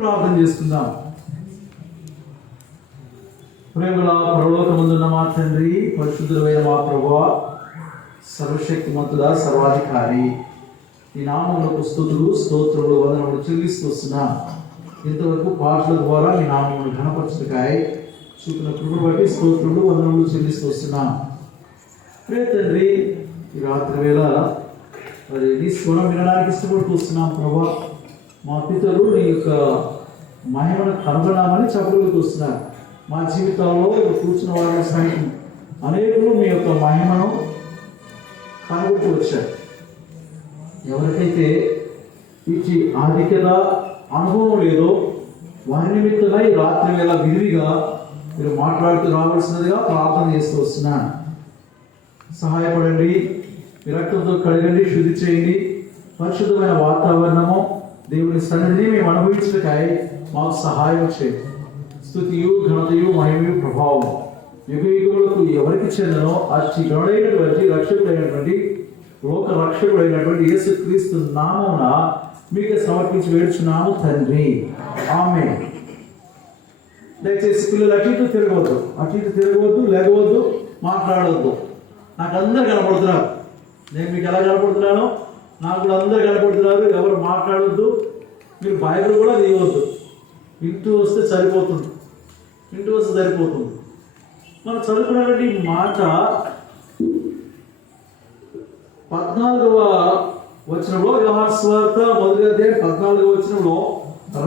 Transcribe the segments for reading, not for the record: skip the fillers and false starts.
ప్రార్థన చేసుకుందాం. ప్రేమల పరలోకమందున్న మా తండ్రి, పరిశుద్ధుడైన మా ప్రభువా, సర్వశక్తిమంతుడా, సర్వాధికారి, ఈ నామములకు స్తుతులు స్తోత్రములు వందనములు చెల్లిస్తూ వస్తున్నా. ఇంతవరకు పాటల ద్వారా మీ నామమును ఘనపరచుటకాయ చూపిన కృపను బట్టి స్తోత్రములు వందనములు చెల్లిస్తూ వస్తున్నా. ప్రియ తండ్రి, ఈ రాత్రి వేళ మరి నీ స్వరం వినడానికి ఇష్టపడుతూ వస్తున్నాం. ప్రభా, మా పితరులు నీ యొక్క మహిమను కనుగొనామని చెప్పగలుగుతూ వస్తున్నారు. మా జీవితాల్లో కూర్చున్న వారిని సైతం అనేకులు మీ యొక్క మహిమను కనుగొంటూ వచ్చారు. ఎవరికైతే ఇచ్చి ఆధిక్యత అనుభవం లేదో వారి నిమిత్తమై రాత్రి వేళ విరివిగా మీరు మాట్లాడుతూ రావాల్సినదిగా ప్రార్థన చేస్తూ వస్తున్నాను. సహాయపడండి, మీ రక్తంతో కడగండి, శుద్ధి చేయండి. పరిశుద్ధమైన వాతావరణము, దేవుని సన్నిధిని మేము అనుభవించడానికై మాకు సహాయం చేయండి. స్తుతియు ఘనతయు మహిమయు ప్రభావం యుగ యుగములకు ఎవరికి చెందనో అతి గణుడైనటువంటి రక్షకుడైనటువంటి లోక రక్షకుడైనటువంటి యేసుక్రీస్తు నామమున మీకు సమర్పించి వేడుచున్నాము తండ్రి, ఆమేన్. దయచేసి పిల్లలు అటు ఇటు తిరగవద్దు, లేగవద్దు, మాట్లాడవద్దు. నాకు అందరు కనపడుతున్నారు. నేను మీకు ఎలా కనపడుతున్నానో నాకు కూడా అందరు కనపడుతున్నారు. ఎవరు మాట్లాడవద్దు, మీరు బైబిల్ కూడా తీయవద్దు. వింటూ వస్తే సరిపోతుంది. మనం చదువుకున్నటువంటి మాట 14వ వచనంలో, యోహాను సువార్త 1వ అధ్యాయం 14వ వచనంలో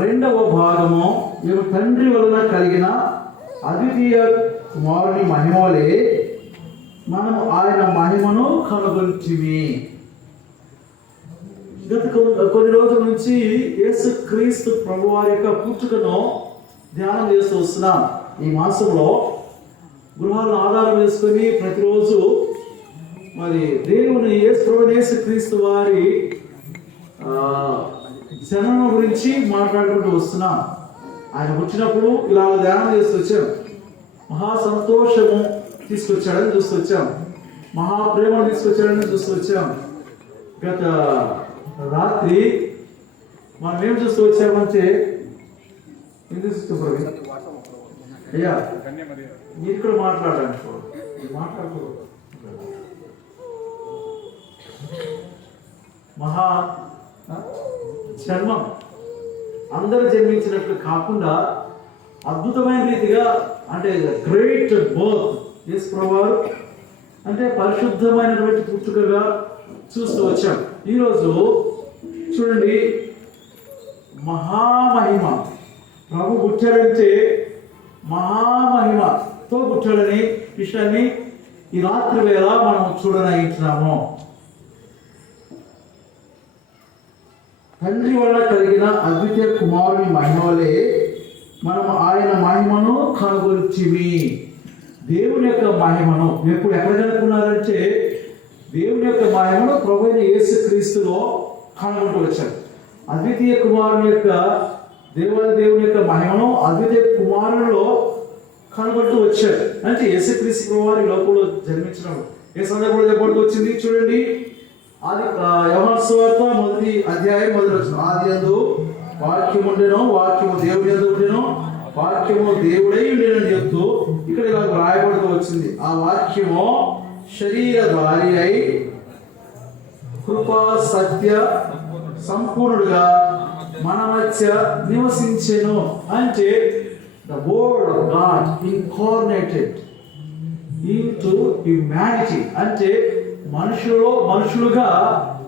2వ భాగము, మేము తండ్రి వలన కలిగిన అద్వితీయ కుమారుని మహిమ వలె మనం ఆయన మహిమను కనుగొంటిమి. గత కొన్ని రోజుల నుంచి యేసుక్రీస్తు ప్రభువారి యొక్క పుట్టుకను ధ్యానం చేస్తూ వస్తున్నాం. ఈ మాసంలో గృహాలను ఆధారం చేసుకొని ప్రతిరోజు మరి దేవుని యేసుక్రీస్తు వారి జననం గురించి మాట్లాడుకుంటూ వస్తున్నాం. ఆయన వచ్చినప్పుడు ఇలా ధ్యానం చేస్తూ వచ్చాం. మహా సంతోషము తీసుకొచ్చాడని చూస్తూ వచ్చాం. మహాప్రేమను తీసుకొచ్చాడని చూస్తూ వచ్చాం. గత రాత్రి మనం ఏం చూస్తూ వచ్చామంటే, అయ్యా మీరు కూడా మాట్లాడడానికి మహా జన్మం అందరూ జన్మించినట్లు కాకుండా అద్భుతమైన రీతిగా, అంటే గ్రేట్ బర్త్ యేసు ప్రభువారు అంటే పరిశుద్ధమైనటువంటి పుట్టుకగా చూస్తూ వచ్చాం. ఈరోజు చూడండి, మహామహిమ ప్రభు పుట్టాడంటే మహామహిమతో పుట్టాడని విషయాన్ని ఈ రాత్రి వేళ మనం చూడనయించున్నాము. తండ్రి వల్ల కలిగిన అద్వితీయ కుమారుని మహిమ వలె మనం ఆయన మహిమను కనుగొల్చిమి. దేవుని యొక్క మహిమను ఎప్పుడు ఎక్కడ కనుక్కున్నారంటే, దేవుని యొక్క మహిమను ప్రభువైన యేసుక్రీస్తులో కనుగొంటూ వచ్చారు. అద్వితీయ కుమారుని యొక్క దేవుని యొక్క మహిమను అద్వితీయ కుమారునిలో కనుగొంటూ వచ్చారు. అంటే యేసుక్రీస్తు ప్రభువారు ఈ లోకంలో జన్మించడం ఏ సందర్భంలో చెప్పబడుతూ వచ్చింది చూడండి. అది యోహాను సువార్త 1వ అధ్యాయం 1వ వచనం, ఆదియందు వాక్యము ఉండెను, వాక్యము దేవుని యందు ఉండెను, వాక్యము దేవుడై ఉండెనని చెప్తూ ఇక్కడ ఇలా రాయబడుతూ వచ్చింది. ఆ వాక్యము శరీరధారి అయి కృపా సత్య సంపూర్ణుడుగా మన మధ్య నివసించెను. అంటే the word of God incarnated into humanity, అంటే మనుషులుగా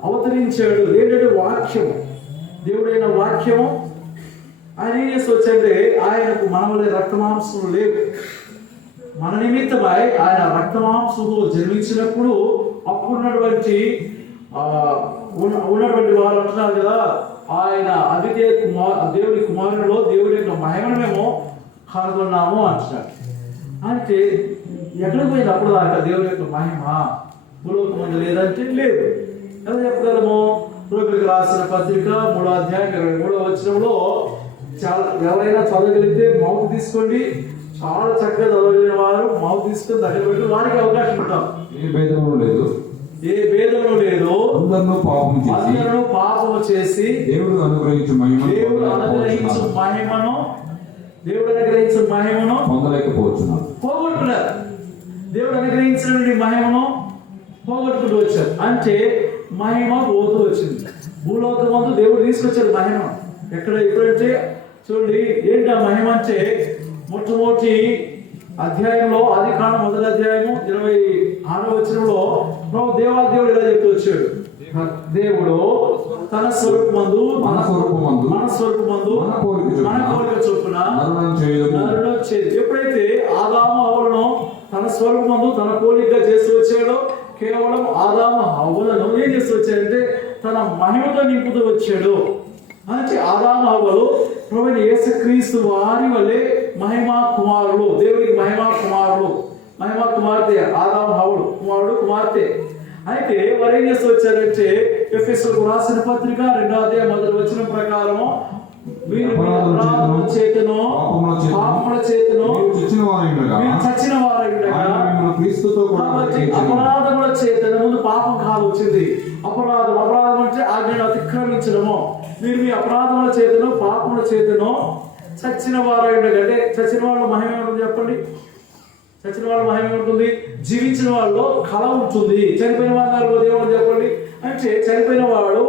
అవతరించాడు. ఏంటంటే వాక్యము, దేవుడైన వాక్యము ఆయన ఏం చేసి వచ్చంటే, ఆయనకు మన వల్ల రక్తమాంసములు లేవు. మన నిమిత్తమై ఆయన రక్తమాంసముతో జన్మించినప్పుడు అప్పుడున్నటువంటి వారు అంటున్నారు కదా, ఆయన అద్వితీయ దేవుని కుమారునిలో దేవుని యొక్క మహిమను మేము కనుగొన్నాము అంటున్నారు. అంటే ఎక్కడికి పోయింది అప్పుడు దాకా దేవుని యొక్క మహిమ? భూలోకమందు లేదంటే లేదు. ఎలా చెప్పగలము? రోమిలకు రాసిన పత్రిక 3వ అధ్యాయం 23వ వచనంలో ఎవరైనా చదవగలిగితే మౌత్ తీసుకోండి, చాలా చక్కగా చదవగలిగిన వారు మౌత్ తీసుకొని దగ్గర పెట్టి వారికి అవకాశం ఉంటాం. ఏ భేదము లేదు, ఏ భేదము లేదు, అందరూ పాపము చేసి దేవుడు అనుగ్రహించు మహిమను పొందలేకపోతున్నారు, పోగొట్టుకున్నారు. దేవుడు అనుగ్రహించిన మహిమను పోగొట్టుకుంటూ వచ్చారు. అంటే మహిమ పోతూ వచ్చింది. భూలోకమందు దేవుడు తీసుకొచ్చాడు మహిమ. ఎప్పుడంటే చూడండి, ఏంటి ఆ మహిమ అంటే, మొట్టమొదటి అధ్యాయంలో, ఆదికాండం 1వ అధ్యాయము 26వ వచనంలో దేవాదేవుడు ఇలా చెప్తూ వచ్చాడు, దేవుడు తన స్వరూపమందు మన కోరిక చొప్పున నరులను చేయదు. ఎప్పుడైతే ఆదాము హవ్వలను తన స్వరూపమందు తన పోలిక చేస్తూ వచ్చాడో, కేవలం ఆదాము హవ్వలను ఏం చేస్తూ వచ్చాడంటే తన మహిమతో నింపుతూ వచ్చాడు. అంటే ఆదాము హవ్వలు ప్రభువైన యేసుక్రీస్తు వారి వలె మహిమా కుమారులు, దేవుడికి మహిమా కుమారులు, మహిమా కుమార్తె ఆదాము హవ్వలు, కుమార్తె. అయితే వారు ఏం చేస్తూ వచ్చారంటే, ఎఫెసీయులకు రాసిన పత్రిక 2వ అధ్యాయం 1వ వచనం ప్రకారము, పాపముల చేతను చచ్చిన వారైండగా, కాబట్టి అపరాధముల చేతను, ముందు పాపం కాదు వచ్చింది, అపరాధం అంటే ఆజ్ఞను అతిక్రమించడము. మీరు మీ అపరాధముల చేతను పాపముల చేతను చచ్చిన వారైండగా, అంటే చచ్చిన వాళ్ళ మహిమ ఏమిటి చెప్పండి? చచ్చిన వాళ్ళ మహిమ ఉంటుంది, జీవించిన వాళ్ళలో కళ ఉంటుంది. చనిపోయిన వాళ్ళలో దేవుడు చెప్పండి అంటే చనిపోయిన వాడు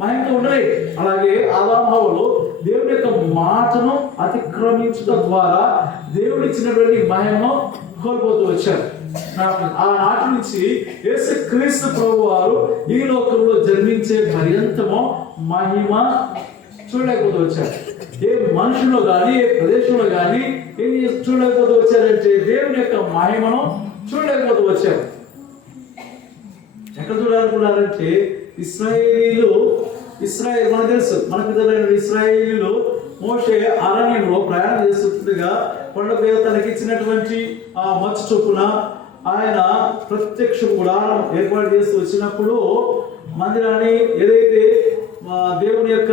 మహిమతో ఉండలేదు. అలాగే ఆదాము హవ్వలు దేవుడి యొక్క మాటను అతిక్రమించడం ద్వారా దేవుడు ఇచ్చినటువంటి మహిమను కోల్పోతూ వచ్చారు. ఆ నాటి నుంచి యేసుక్రీస్తు ప్రభువు వారు ఈ లోకంలో జన్మించే పర్యంతము మహిమ చూడలేకపోతూ వచ్చారు. ఏ మనుషుల్లో కానీ ఏ ప్రదేశంలో కానీ ఏం చూడలేకపోతూ వచ్చారంటే దేవుని యొక్క మహిమను చూడలేకపోతూ వచ్చారు. ఎక్కడ చూడాలనుకున్నారంటే ఇశ్రాయేలీలు మనకు తెలుసు, మనకు తెలియని ఇశ్రాయేలీలు మోషే అరణ్యంలో ప్రయాణం చేస్తుండగా కొండ మీద తనకి ఇచ్చినటువంటి ఆ మచ్చ చొప్పున ఆయన ప్రత్యక్ష గుడారం ఏర్పాటు చేస్తూ వచ్చినప్పుడు మందిరాన్ని ఏదైతే దేవుని యొక్క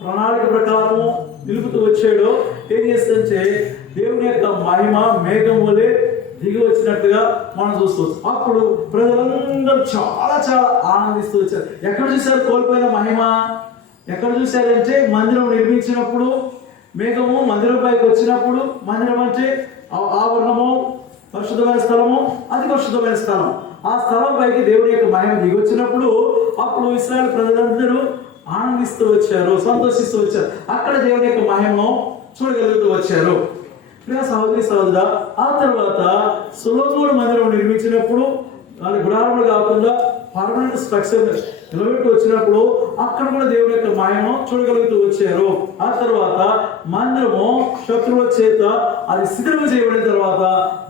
ప్రణాళిక ప్రకారం నిలుపుతూ వచ్చాడో, ఏం చేస్తుంటే దేవుని యొక్క మహిమ మేఘం వలె దిగి వచ్చినట్టుగా మనం చూసుకోవచ్చు. అప్పుడు ప్రజలందరూ చాలా ఆనందిస్తూ వచ్చారు. ఎక్కడ చూశారు కోల్పోయిన మహిమ? ఎక్కడ చూశారంటే మందిరం నిర్మించినప్పుడు మేఘము మందిరం పైకి వచ్చినప్పుడు, మందిరం అంటే ఆవరణము, పరిశుద్ధమైన స్థలము, అతి పరిశుద్ధమైన స్థలం. ఆ స్థలం పైకి దేవుని యొక్క మహిమ దిగి వచ్చినప్పుడు అప్పుడు ఇశ్రాయేలు ప్రజలందరూ ఆనందిస్తూ వచ్చారు, సంతోషిస్తూ వచ్చారు. అక్కడ దేవుని యొక్క మహిమను చూడగలుగుతూ వచ్చారు. ప్రియ సహోదరి సహోదరా, ఆ తర్వాత సొలొమోను మందిరం నిర్మించినప్పుడు దాని గుడారములు కాకుండా పర్మనెంట్ స్ట్రక్చర్ నిలబెట్టి వచ్చినప్పుడు అక్కడ కూడా దేవుని యొక్క మహిమను చూడగలుగుతూ వచ్చారు. ఆ తర్వాత మందిరము శత్రువుల చేత అది శిథిలము చేయబడిన తర్వాత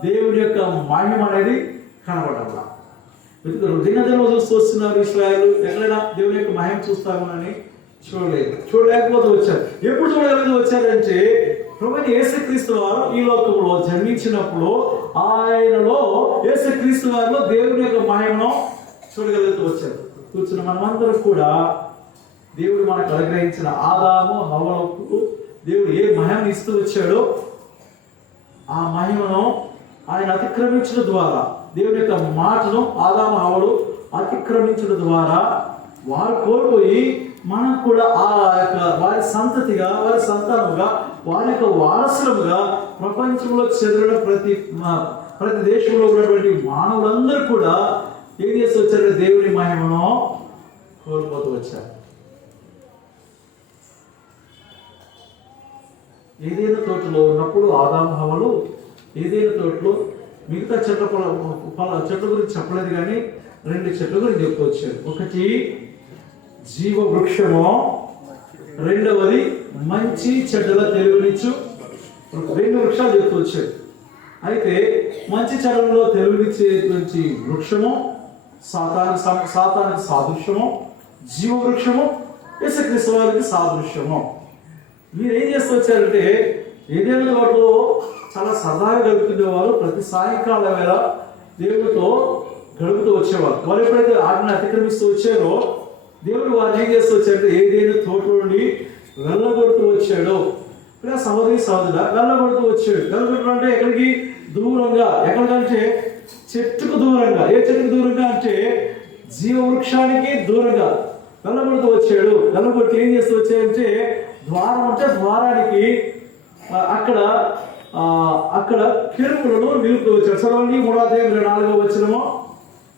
దేవుని యొక్క మహిమ అనేది కనబడాల. దినదినం చూస్తూ వస్తున్నారు ఇశ్రాయేలు. ఎక్కడైనా దేవుని యొక్క మహిమ చూస్తామని చూడలేకపోతూ వచ్చారు. ఎప్పుడు చూడగలుగుతూ వచ్చారంటే ప్రభువైన యేసుక్రీస్తు వారు ఈ లోకంలో జన్మించినప్పుడు ఆయనలో, యేసుక్రీస్తు వారిలో దేవుని యొక్క మహిమను చూడగలుగుతూ వచ్చారు. కూర్చున్న మనమందరం కూడా దేవుడు మనకు అనుగ్రహించిన ఆదాము హవ్వలకు దేవుడు ఏ మహిమను ఇస్తూ వచ్చాడో ఆ మహిమను ఆయన అతిక్రమించడం ద్వారా, దేవుని యొక్క మాటను ఆదాము హవ్వలు అతిక్రమించడం ద్వారా వారు కోల్పోయి మనం కూడా ఆ యొక్క వారి సంతతిగా, వారి సంతానముగా, వారి యొక్క వారసులుగా ప్రపంచంలో చెదిరిన ప్రతి దేశంలో ఉన్నటువంటి మానవులందరూ కూడా ఏం చేస్తూ వచ్చారు? దేవుని మహిమను కోల్పోతూ వచ్చారు. ఏదైనా తోటలో ఉన్నప్పుడు ఆదాము హవ్వలు ఏదైనా తోటలో మిగతా చెట్ల గురించి చెప్పలేదు, కానీ 2 చెట్ల గురించి చెప్తూ వచ్చారు. ఒకటి జీవ వృక్షము, రెండవది మంచి చెడ్డల తెలివినిచ్చు. 2 వృక్షాలు చెప్తూ వచ్చాడు. అయితే మంచి చెడ్డలలో తెలివినిచ్చేటువంటి వృక్షము సాతానికి సాదృశ్యము, జీవ వృక్షము యేసుక్రీస్తు వారికి సాదృశ్యము. మీరు ఏం చేస్తూ వచ్చారంటే ఏదైనా వాటిలో చాలా సరదాగా గడుపుతుండేవారు. ప్రతి సాయంకాలం వేళ దేవుడితో గడుపుతూ వచ్చేవారు. వారు ఎప్పుడైతే ఆజ్ఞను అతిక్రమిస్తూ వచ్చారో దేవుడు వారిని ఏం చేస్తూ వచ్చాడంటే ఏదైనా తోట నుండి వెళ్ళగొడుతూ వచ్చాడు. ఇలా సహోదరి సహోదరుడా, వెళ్ళగొడుతూ వచ్చాడు. వెళ్ళగొట్టడం అంటే ఎక్కడికి? దూరంగా. ఎక్కడికంటే చెట్టుకు దూరంగా. ఏ చెట్టుకు దూరంగా అంటే జీవవృక్షానికి దూరంగా వెళ్ళగొడుతూ వచ్చాడు. వెళ్ళగొట్టి ఏం చేస్తూ వచ్చాడంటే ద్వారం అంటే ద్వారానికి అక్కడ అక్కడ కెరూబులను నిలుపుతూ వచ్చాడు. చదవండి 3:24 వచనము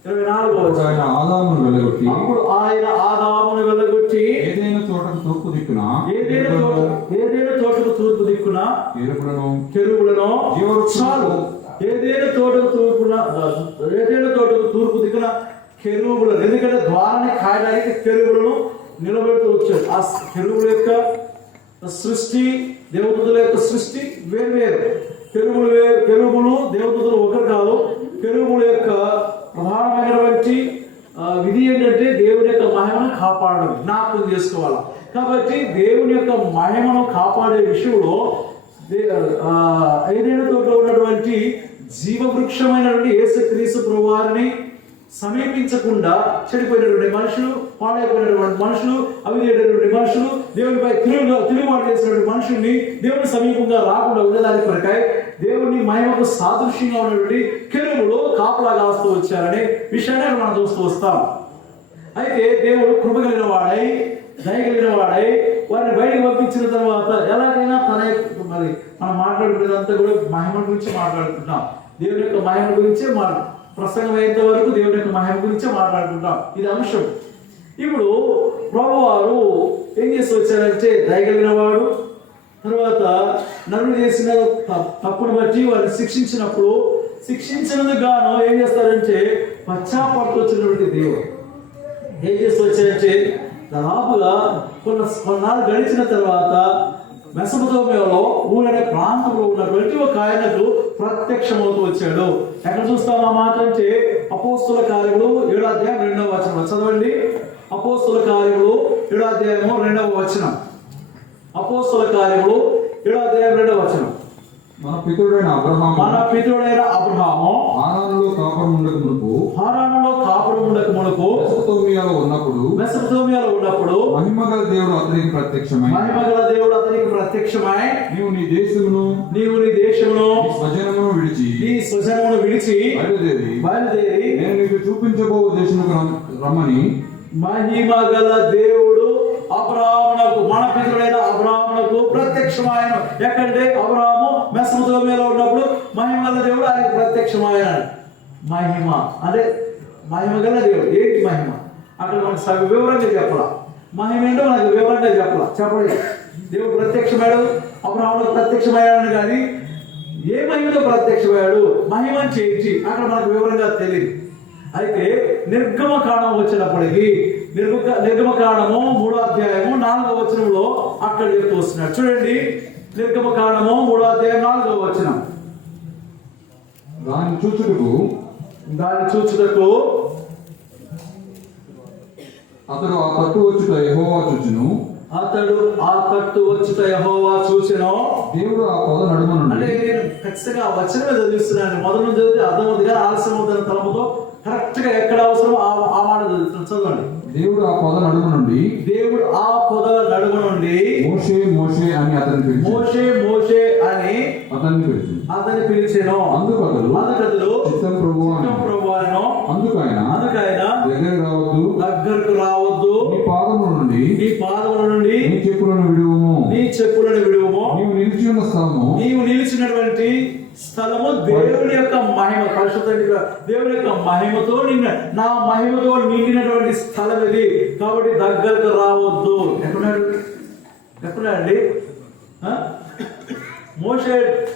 24 వచనం. ఆయన ఆదామును వెళ్ళగొట్టి అప్పుడు ఆయన ఆదామును వెళ్ళగొట్టి ఏదైనా తోటకు తూర్పు దిక్కున ఏదైనా తోటకు తూర్పు దిక్కున కెరూబులను చాలు ఏదైనా తోటకు తూర్పు దిక్కున కెరూబులను, ఎందుకంటే ద్వారాన్ని కాయడానికి కెరూబులను నిలబెడుతూ వచ్చాడు. ఆ కెరూబుల యొక్క సృష్టి దేవదూతల యొక్క సృష్టి వేరు. కెరూబులు దేవదూతలు ఒకరు కాదు. కెరూబుల యొక్క ప్రధానమైనటువంటి విధి ఏంటంటే దేవుడి యొక్క మహిమను కాపాడడం, జ్ఞాపకం చేసుకోవాలి. కాబట్టి దేవుని యొక్క మహిమను కాపాడే విషయంలో ఏదైనా తోటలో ఉన్నటువంటి జీవవృక్షమైనటువంటి యేసుక్రీస్తు ప్రభువారిని సమీపించకుండా చెడిపోయినటువంటి మనుషులు, పాడైపోయినటువంటి మనుషులు, అవిధేయుడైనటువంటి మనుషులు, దేవునిపై తిరుగుబాటు చేసినటువంటి మనుషుల్ని దేవుని సమీపంగా రాకుండా ఉండడానికి కొరకై దేవుని మహిమకు సాదృశ్యంగా ఉన్నటువంటి కెరూబులు కాపలా కాస్తూ వచ్చారనే విషయాన్ని మనం చూస్తూ వస్తాం. అయితే దేవుడు కృప కలిగిన వాడై, దయ కలిగిన వాడై వారిని బయటకు పంపించిన తర్వాత ఎలాగైనా మరి మనం మాట్లాడుకునేదంతా కూడా మహిమ గురించి మాట్లాడుకుంటాం. దేవుని యొక్క మహిమ గురించే ప్రసంగం అయ్యేంత వరకు దేవుని యొక్క మహిమ గురించే మాట్లాడుకుంటాం. ఇది అంశం. ఇప్పుడు ప్రభువారు ఏం చేసి వచ్చారంటే దయగలిగిన వాడు. తర్వాత నరుడు చేసిన తప్పును బట్టి వారిని శిక్షించినందుకు గాను ఏం చేస్తారంటే పశ్చాత్తాపడుతూ వచ్చినటువంటి దేవుడు ఏం చేసి వచ్చారంటే దాదాపుగా కొన్నాళ్ళు గడిచిన తర్వాత మెసొపొతామియాలో ఊరనే ప్రాంతంలో ఉన్నటువంటి ఒక ఆయనకు ప్రత్యక్షమవుతూ వచ్చాడు. ఎక్కడ చూస్తాం ఆ మాట అంటే అపోస్తుల కార్యములు 7:2 వచనం. చదవండి. అపోస్తుల కార్యములు 7:2 వచనం. అపోస్తుల కార్యములు 7:2 వచనం. మన పితరుడైన అబ్రహాము హారానులో కాపురం ఉండక మునుపు మెసొపొతామియాలో ఉన్నప్పుడు మహిమగల దేవుడు అతనికి ప్రత్యక్షమై నీవు నీ దేశమును స్వజనమును విడిచి బయలుదేరి నేను నీకు చూపించబో దేశముకు రమ్మని మహిమగల దేవుడు అబ్రాహామునకు, మన పితరుడైన అబ్రాహామునకు ప్రత్యక్షమాయన. ఎక్కడంటే అబ్రాహాము మెసొపొతామియాలో ఉన్నప్పుడు మహిమగల దేవుడు ఆయనకు ప్రత్యక్షమాయన. మహిమ అంటే మహిమగల దేవుడు. ఏంటి మహిమ? అక్కడ మనకు వివరంగా చెప్పాల. మహిమ ఏంటో మనకు వివరంగా చెప్పలేదు. దేవుడు ప్రత్యక్షమయ్యాడు, అబ్రాహామునకు ప్రత్యక్షమయ్యాడని, కానీ ఏ మహిమతో ప్రత్యక్షమయ్యాడు, మహిమని చేయించి అక్కడ మనకు వివరంగా తెలియదు. అయితే నిర్గమకాండం వచ్చినప్పటికీ నిర్గమకాండము 3:4 వచనంలో అక్కడ చెప్తూ వస్తున్నాడు. చూడండి, నిర్గమకాండము 3:4 వచనం. దాన్ని చూచుటకు అతడు ఆ తట్టు వచ్చుట యెహోవా చూచెను. దేవుడు ఆ పొద నడుమ నుండి, అంటే నేను ఖచ్చితంగా ఆ వచనమే చదివిస్తున్నాను. మొదలు నుంచి చదివితే అర్థమవుతుంది, కానీ ఆలస్యం అవుతున్న తలపుతో కరెక్ట్ గా ఎక్కడ అవసరమో ఆ మాట చదవండి. దేవుడు ఆ పొద నడుమ నుండి మోషే అని అతన్ని పిలిచెను. అందుకు అతడు చిత్తం ప్రభువా అందుకు ఆయన దగ్గరకు రావద్దు, నీ పాదముల నుండి నీ చెప్పులను విడువుము, నీవు నిలిచినటువంటి స్థలము దేవుని యొక్క మహిమ, పరిశుద్ధంగా దేవుని యొక్క మహిమతో నా మహిమతో నిండినటువంటి స్థలం ఇది. కాబట్టి దగ్గరకు రావద్దు. ఎక్కడండి మోషే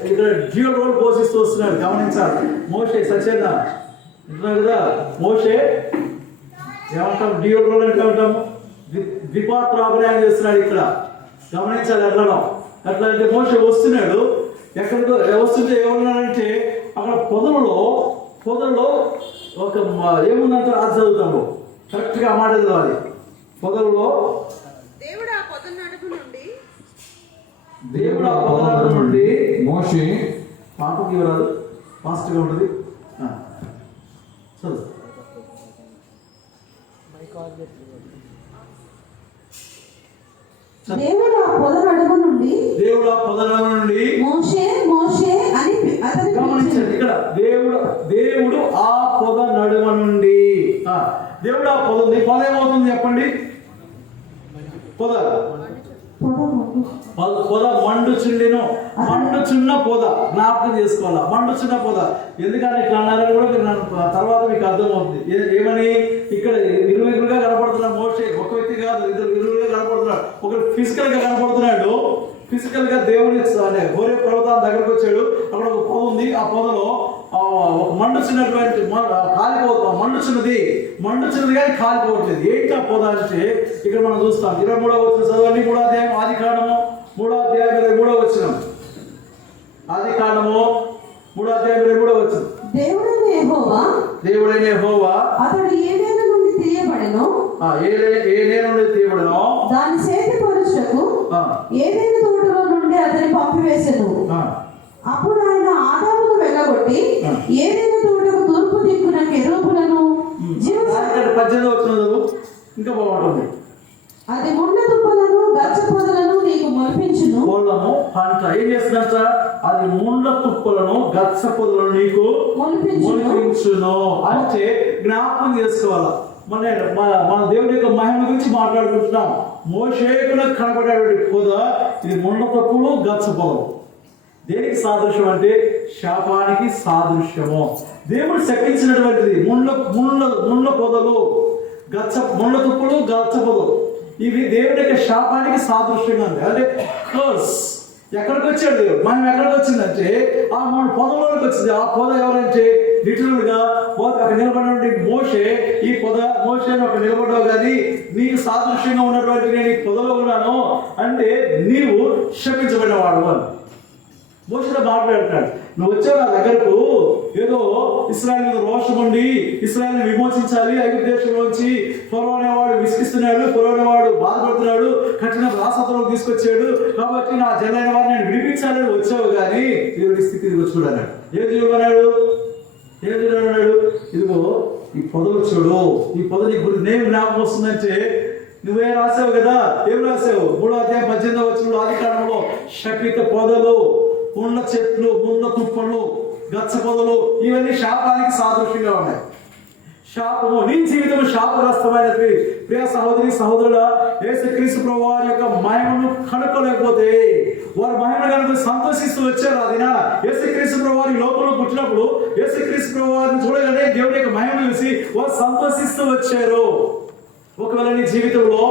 ఇక్కడ డ్యూయల్ రోల్ పోషిస్తూ వస్తున్నాడు, గమనించాలి. మోషే సత్యన్న అంటున్నాడు కదా, మోషే ఏమంటాం, డ్యూయల్ రోల్ అంటే ఉంటాము, ద్విపాత్రాభినయం చేస్తున్నాడు ఇక్కడ, గమనించాలి. ఎట్లా అంటే మోషే వస్తున్నాడు, ఎక్కడికో వస్తుంటే ఏమన్నాడంటే అక్కడ పొదలలో ఒక ఏముందంటే అది చదువుతాము, కరెక్ట్గా ఆ మాట చదవాలి. పొదలలో దేవుడు ఆ పొద నడుము నుండి మోషే పాపకి ఇవ్వరాదు, ఫాస్ట్గా ఉంటుంది. చదువు. దేవుడు ఆ పొద నడుము నుండి మోషే అని గమనించండి. ఇక్కడ దేవుడు ఆ పొద నడుమ నుండి, దేవుడు ఆ మండుచుండెను. మండుచున్న పొద జ్ఞాపకం చేసుకోవాలా, మండుచున్న పొద. ఎందుకని ఇట్లా అన్నారని కూడా మీరు తర్వాత మీకు అర్థమవుతుంది. ఏమని ఇక్కడ ఇరువురుగా కనపడుతున్నాడు మోషే. ఒక వ్యక్తి కాదు, ఇరువురుగా కనపడుతున్నాడు. ఒకరు ఫిజికల్ గా కనపడుతున్నాడు. ఫిజికల్ గా దేవుడి హోరే పర్వతాల దగ్గరకు వచ్చాడు. అక్కడ ఒక పొద ఉంది. ఆ పొదలో ఒక మండుచున్నటువంటి మండుచున్నది కానీ కాలిపోవట్లేదు. ఏంటి ఆ పొద అంటే ఇక్కడ మనం చూస్తాం. 23వ వచనం చదవండి. 3వ అధ్యాయం ఆదికాండము 3వ అధ్యాయం 23వ వచనం. ఆదికాండము 3వ అధ్యాయం 23వ వచనం. దేవుడైన యెహోవా అతడు ఏదైనా నుండి తీయబడెను. దాని చేతి పరుషకు ఏదైనా తోటలో నుండి అతని పంపివేసెను. అప్పుడు ఆయన ఆదామును వెళ్ళగొట్టి ఏదైనా తోటకు తూర్పు దిక్కున కెరూబులను 18వ వచనం ఇంకా బాగుంటుంది. అది ముండ దుప్పలను గచ్చ పొదలను నీకు మొలిపించును. పొలము పంట ఏం చేస్తుందంట? అది ముండ్ల తుప్పలను గచ్చ పొదలను నీకు మొలిపించును. అంటే జ్ఞాపకం చేసుకోవాలా. మన దేవుడి యొక్క మహిమ గురించి మాట్లాడుకుంటున్నాం. మోషేకు కనపడేటువంటి పొద ఇది ముండ్ల తుప్పులు గచ్చ పొదలు. దేనికి సాదృశ్యం అంటే శాపానికి సాదృశ్యము. దేవుడు శపించినటువంటిది ముండ్ల పొదలు, ముండ్ల తుప్పులు, గచ్చ పొదలు. ఇవి దేవుడి యొక్క శాపానికి సాదృశ్యంగా ఉంది. అంటే కర్స్. ఎక్కడికి వచ్చాడు దేవుడు? మనం ఎక్కడికి వచ్చిందంటే మన పొదలోకి వచ్చింది. ఆ పొద ఎవరంటే లిటరల్ గా అక్కడ నిలబడినటువంటి మోషే. ఈ పొద మోషే అక్కడ నిలబడ్డావు కానీ నీకు సాదృశ్యంగా ఉన్నటువంటి నేను ఈ పొదలో ఉన్నాను అంటే నీవు శపించబడిన వాడు అని మోషేతో మాట్లాడుతాడు. నువ్వు వచ్చావు నా దగ్గరకు ఏదో ఇశ్రాయేలు మీద రోషం ఉండి ఇశ్రాయేలుని విమోచించాలి, ఐగుప్తు దేశంలోంచి ఫరో అనేవాడు విసిగిస్తున్నాడు, ఫరో అనేవాడు బాధపడుతున్నాడు, కఠిన రాసతలోకి తీసుకొచ్చాడు, కాబట్టి నా జల్లైన వారిని నేను విడిపించాలని వచ్చావు కానీ దేవుడి స్థితికి చూడన్నాడు. ఏం చూడమన్నాడు? ఇదిగో ఈ పొదలు చూడు, ఈ పొద నీ గురించి నేను జ్ఞాపకం వస్తుందంటే నువ్వే రాసావు కదా. ఏం రాసావు? 3వ అధ్యాయం 18వ వచనంలో ఆదికాండంలో శపిత పొదలు, ముండ్ల చెట్లు, ముండ్ల తుప్పలు, గచ్చ పొదలు ఇవన్నీ శాపానికి సాదృశ్యంగా ఉన్నాయి. శాపము నీ జీవితం శాపగ్రస్తమైనది. ప్రియ సహోదరి సహోదరుడా, యేసుక్రీస్తు ప్రభువారి యొక్క మహిమను కనుక్కోలేకపోతే వారు మహిమ కనుక సంతోషిస్తూ వచ్చారు. అదినా యేసుక్రీస్తు ప్రభువారి లోకంలో పుట్టినప్పుడు యేసుక్రీస్తు ప్రభువారిని చూడగానే దేవుడి యొక్క మహిమను చూసి వారు సంతోషిస్తూ వచ్చారు. ఒకవేళ నీ జీవితంలో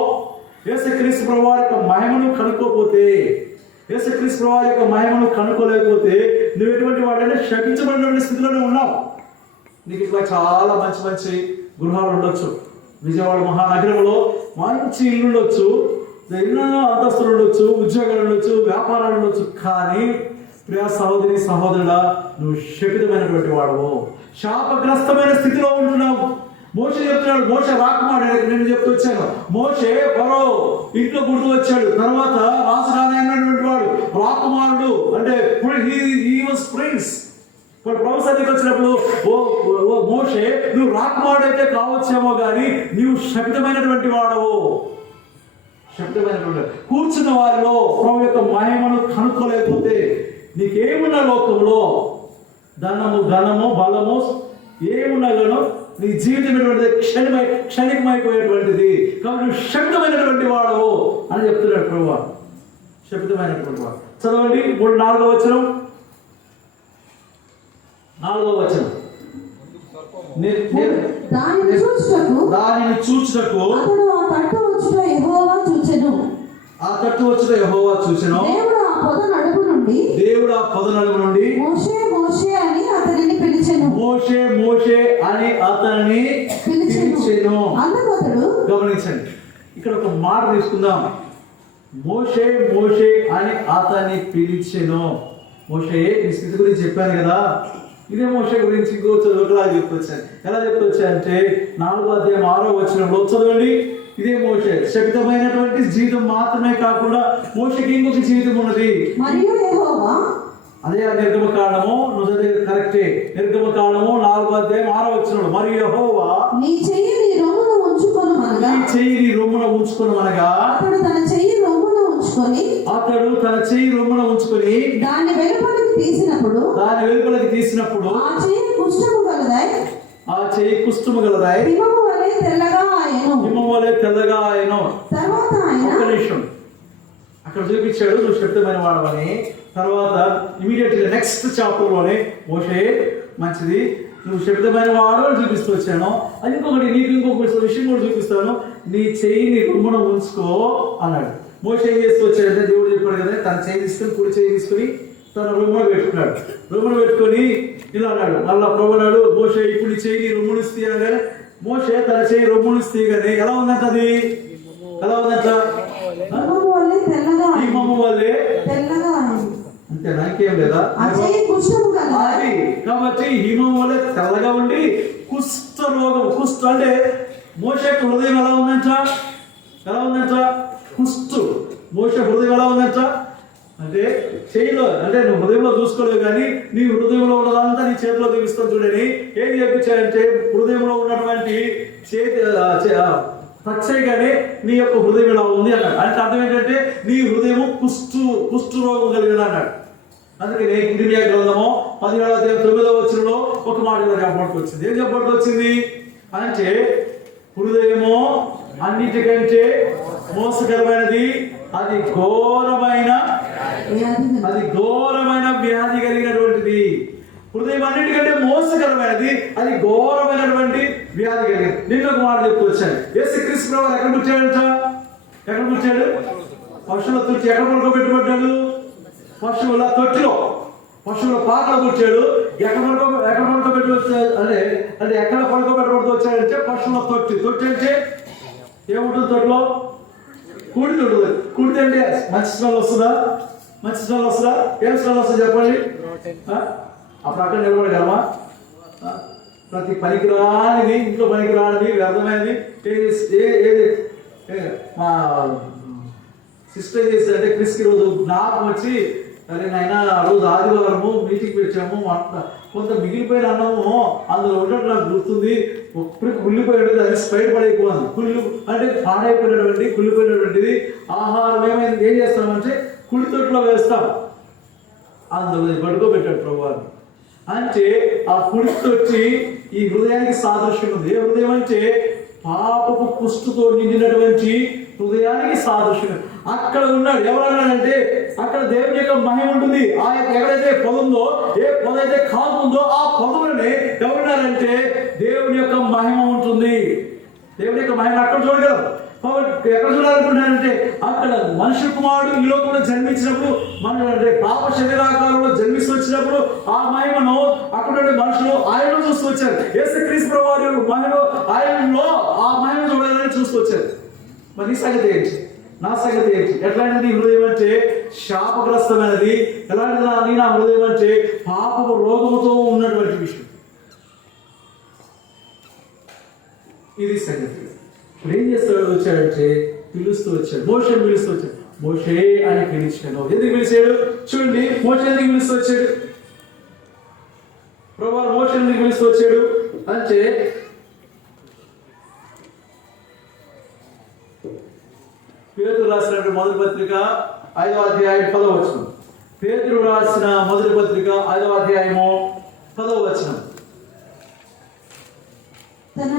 యేసుక్రీస్తు ప్రభువారి యొక్క మహిమను కనుక్కోపోతే, యేసుక్రీస్తు ప్రభువారి యొక్క మహిమను కనుక్కోలేకపోతే నువ్వు ఎటువంటి వాడైనా శపించబడినటువంటి స్థితిలోనే ఉన్నావు. నీకు ఇట్లా చాలా మంచి మంచి గృహాలు ఉండొచ్చు, విజయవాడ మహానగరంలో మంచి ఇల్లు ఉండొచ్చు, ఎన్నో అంతస్తులు ఉండొచ్చు, ఉద్యోగాలు ఉండొచ్చు, వ్యాపారాలు ఉండొచ్చు. కానీ ప్రియ సహోదరి సహోదరుడా, నువ్వు శపితమైనటువంటి వాడవు, శాపగ్రస్తమైన స్థితిలో ఉంటున్నావు. మోషే చెప్తున్నాడు, మోషే రాకుమారుడు. నేను చెప్తూ వచ్చాను, మోషే ఫరో ఇంట్లో గుర్తు వచ్చాడు, తర్వాత రాజుగానైనటువంటి వాడు రాకుమారుడు అంటే హీ వాస్ ప్రిన్స్. ప్రభు సన్నిధికి వచ్చినప్పుడు ఓ మోషే, నువ్వు రాకుమారుడు అయితే కావచ్చేమో కానీ నీవు శపితమైనటువంటి వాడవు. శబ్దమైనటువంటి కూర్చున్న వారిలో ప్రభు యొక్క మహిమను కనుక్కోలేకపోతే నీకేమున్న లోకంలో ధనము, ఘనము, బలము ఏమున్నా గాను నీ జీవితం క్షణికమైపోయేటువంటిది. కాబట్టి నువ్వు శబ్దమైనటువంటి వాడవు అని చెప్తున్నాడు ప్రభు. శబ్దమైనటువంటి వాడు. చదవండి 4వ వచనం. 4వ వచనం. దానిని చూచుటకు ఆ తట్టు వచ్చుట యెహోవా చూచెను. దేవుడు ఆ పొద నడుము నుండి మోషే మోషే అని అతనిని పిలిచెను. మోషే మోషే అని అతనిని పిలిచెను. గమనించండి, ఇక్కడ ఒక మాట తీసుకుందాం. మోషే మోషే అని అతన్ని పిలిచెను. మోషే ఈ స్థితి గురించి చెప్పాను కదా, ఇదే మోషే గురించి ఇంకో చదువులా చెప్పుకొచ్చాను. ఎలా చెప్పుకొచ్చా అంటే 4వ అధ్యాయం 6వ వచనంలో చదవండి. ఇదే మోషే శపితమైనటువంటి జీవితం మాత్రమే కాకుండా మోషేకి ఇంకొక జీవితం ఉన్నది. అదే నిర్గమకాండము, నువ్వు చదివేది కరెక్టే. నిర్గమకాండము 4వ అధ్యాయం 6వ వచనంలో, మరియు యెహోవా నీ చెయ్యి నీ రొమ్మున ఉంచుకొనుమనగా అతడు తన చెయ్యి రొమ్మున ఉంచుకొని దాన్ని వెలుపలికి తీసినప్పుడు ఆ చెయ్యి కుష్ఠము గలదై హిమము వలె తెల్లగా ఆయను. తర్వాత ఆయన అక్కడ చూపించాడు నువ్వు శబ్దమైన వాడవని. తర్వాత ఇమీడియట్గా నెక్స్ట్ చాప్టర్లోనే మోషే మంచిది నువ్వు శబ్దమైన వాడు అని చూపిస్తూ వచ్చాను. అది నీకు ఇంకొక విషయం కూడా చూపిస్తాను, నీ చెయ్యిని రుమ్మున ఉంచుకో అన్నాడు. మోషే ఏం చేస్తూ వచ్చాడంటే దేవుడు చెప్పాడు కదా, తన చెయ్యి తీసుకుని కుడి చెయ్యి తీసుకుని తన రుమ్మున పెట్టుకున్నాడు. రుమ్మున పెట్టుకొని ఇలా అన్నాడు. మళ్ళా ప్రభు అన్నాడు, మోషే ఇప్పుడు నీ చెయ్యి రుమ్మునిస్తీ అనగానే మోషే తన చెయ్యి రుమ్మునిస్తీ కానీ ఎలా ఉందంట, అది ఎలా ఉందంట, ఈ మమ్మ వాళ్ళే అంతే, నాకేం లేదా. కాబట్టి హిమం వల్ల తెల్లగా ఉండి కుష్ఠ రోగం, కుష్ఠ అంటే మోషేకు హృదయం ఎలా ఉందంట, ఎలా ఉందంట, కుష్ఠు. మోషే హృదయం ఎలా ఉందంట అంటే చేయిలో, అంటే నువ్వు హృదయంలో చూసుకోలేవు కానీ నీ హృదయంలో ఉన్నదంతా నీ చేతిలో చూపిస్తాను చూడని ఏం చెప్పించాడంటే, హృదయంలో ఉన్నటువంటి చేతి టచ్ చేయగానే నీ యొక్క హృదయం ఇలా ఉంది అన్నాడు. అంటే అర్థం ఏంటంటే నీ హృదయము కుష్ఠు రోగం కలిగిన అన్నాడు. అందుకని ఇర్మియా గ్రంథము 17:9 వచనంలో ఒక మాట చెప్పబడుతూ వచ్చింది. ఏం చెప్పబడుతూ వచ్చింది అంటే, హృదయము అన్నిటికంటే మోసకరమైనది, అది ఘోరమైన వ్యాధి కలిగినటువంటిది. హృదయం అన్నిటికంటే మోసకరమైనది, అది ఘోరమైనటువంటి వ్యాధి కలిగింది. నిన్న ఒక మాట చెప్తూ వచ్చాను. యేసుక్రీస్తు ప్రభువు ఎక్కడ పుట్టాడంట, ఎక్కడ పుట్టాడు, పశువుల తొట్టి. ఎక్కడ పడుకోబెట్టబడ్డాడు, పశువుల తొట్టిలో, పశువుల పాకలో పుట్టాడు. ఎక్కడ పడుకోబెట్టి అంటే ఎక్కడ పడుకోబెట్టబడుతూ వచ్చాడంటే పశువుల తొట్టి. తొట్టి అంటే ఏముంటుంది తొట్టిలో, కుడితి ఉంటుంది. కుడితి అంటే మంచి స్మెల్ వస్తుందా, మంచి స్మెల్ వస్తుందా, ఏం స్మెల్ వస్తుంది చెప్పండి. అప్పుడు అక్కడ నిలబడగలమా? ప్రతి పనికిరానిది, ఇంట్లో పనికిరానిది, వ్యర్థమైనది ఏది మా సిస్టర్ చేశారంటే క్రిస్కి రోజు జ్ఞాపకం వచ్చి, అరే నాయన ఆ రోజు ఆదివారము మీటింగ్ పెట్టాము, కొంత మిగిలిపోయిన అన్నము అందులో ఉండటం నాకు గుర్తుంది, ఒక్కడికి కుళ్ళిపోయాడు, అది స్ప్రైట్ పడైపోయింది. కుళ్ళు అంటే పాడైపోయినటువంటి కుళ్ళిపోయినటువంటిది ఆహారం ఏమైంది, ఏం చేస్తామంటే కుళ్ళి తొట్టులో వేస్తాం. అందులో పడుకోబెట్టాడు ప్రభువారు. అంటే ఆ కుడి తొట్టి ఈ హృదయానికి సాదృశ్యం ఉంది. ఏ హృదయం అంటే పాపపు కుష్ఠుతో నిండినటువంటి హృదయానికి సాదృశ్యం. అక్కడ ఉన్నాడు. ఎవరన్నాడంటే అక్కడ దేవుని యొక్క మహిమ ఉంటుంది. ఆ ఎక్కడైతే పొదందో, ఏ పొదైతే కాకుందో ఆ పొదలోనే ఎవరున్నారంటే దేవుని యొక్క మహిమ ఉంటుంది. దేవుని యొక్క మహిమ అక్కడ చూడగలం. కాబట్టి ఎక్కడ చూడాలనుకుంటానంటే అక్కడ మనుష్య కుమారుడు ఈ లోకంలో జన్మించినప్పుడు, మన అంటే పాప శరీరాకారంలో జన్మిస్తూ వచ్చినప్పుడు ఆ మహిమను అక్కడ మనుషులు ఆయనలో చూస్తూ వచ్చారు. యేసుక్రీస్తు ప్రభువు మహిమ ఆయనలో ఆ మహిమ చూడాలని చూస్తూ వచ్చారు. మరి నీ సంగతి ఏంటి, నా సంగతి ఏంటి? ఎట్లాంటిది హృదయం అంటే శాపగ్రస్తమైనది, ఎలాంటిది నా హృదయం అంటే పాపపు రోగముతో ఉన్నటువంటి విషయం. ఇది సంగతి. ఇప్పుడు ఏం చేస్తాడు, వచ్చాడంటే పిలుస్తూ వచ్చాడు. మోషే పిలుస్తూ వచ్చాడు. మోషే అని పిలిచాడు. ఎందుకు పిలిచాడు చూడండి. మోషే ఎందుకు పిలుస్తూ వచ్చాడు, ప్రభువు మోషే ఎందుకు పిలుస్తూ వచ్చాడు అంటే, పేతురు రాసినటువంటి మొదటి పత్రిక 5వ అధ్యాయం 10వ వచనం. పేతురు రాసిన మొదటి పత్రిక 5వ అధ్యాయము 10వ వచనం. తన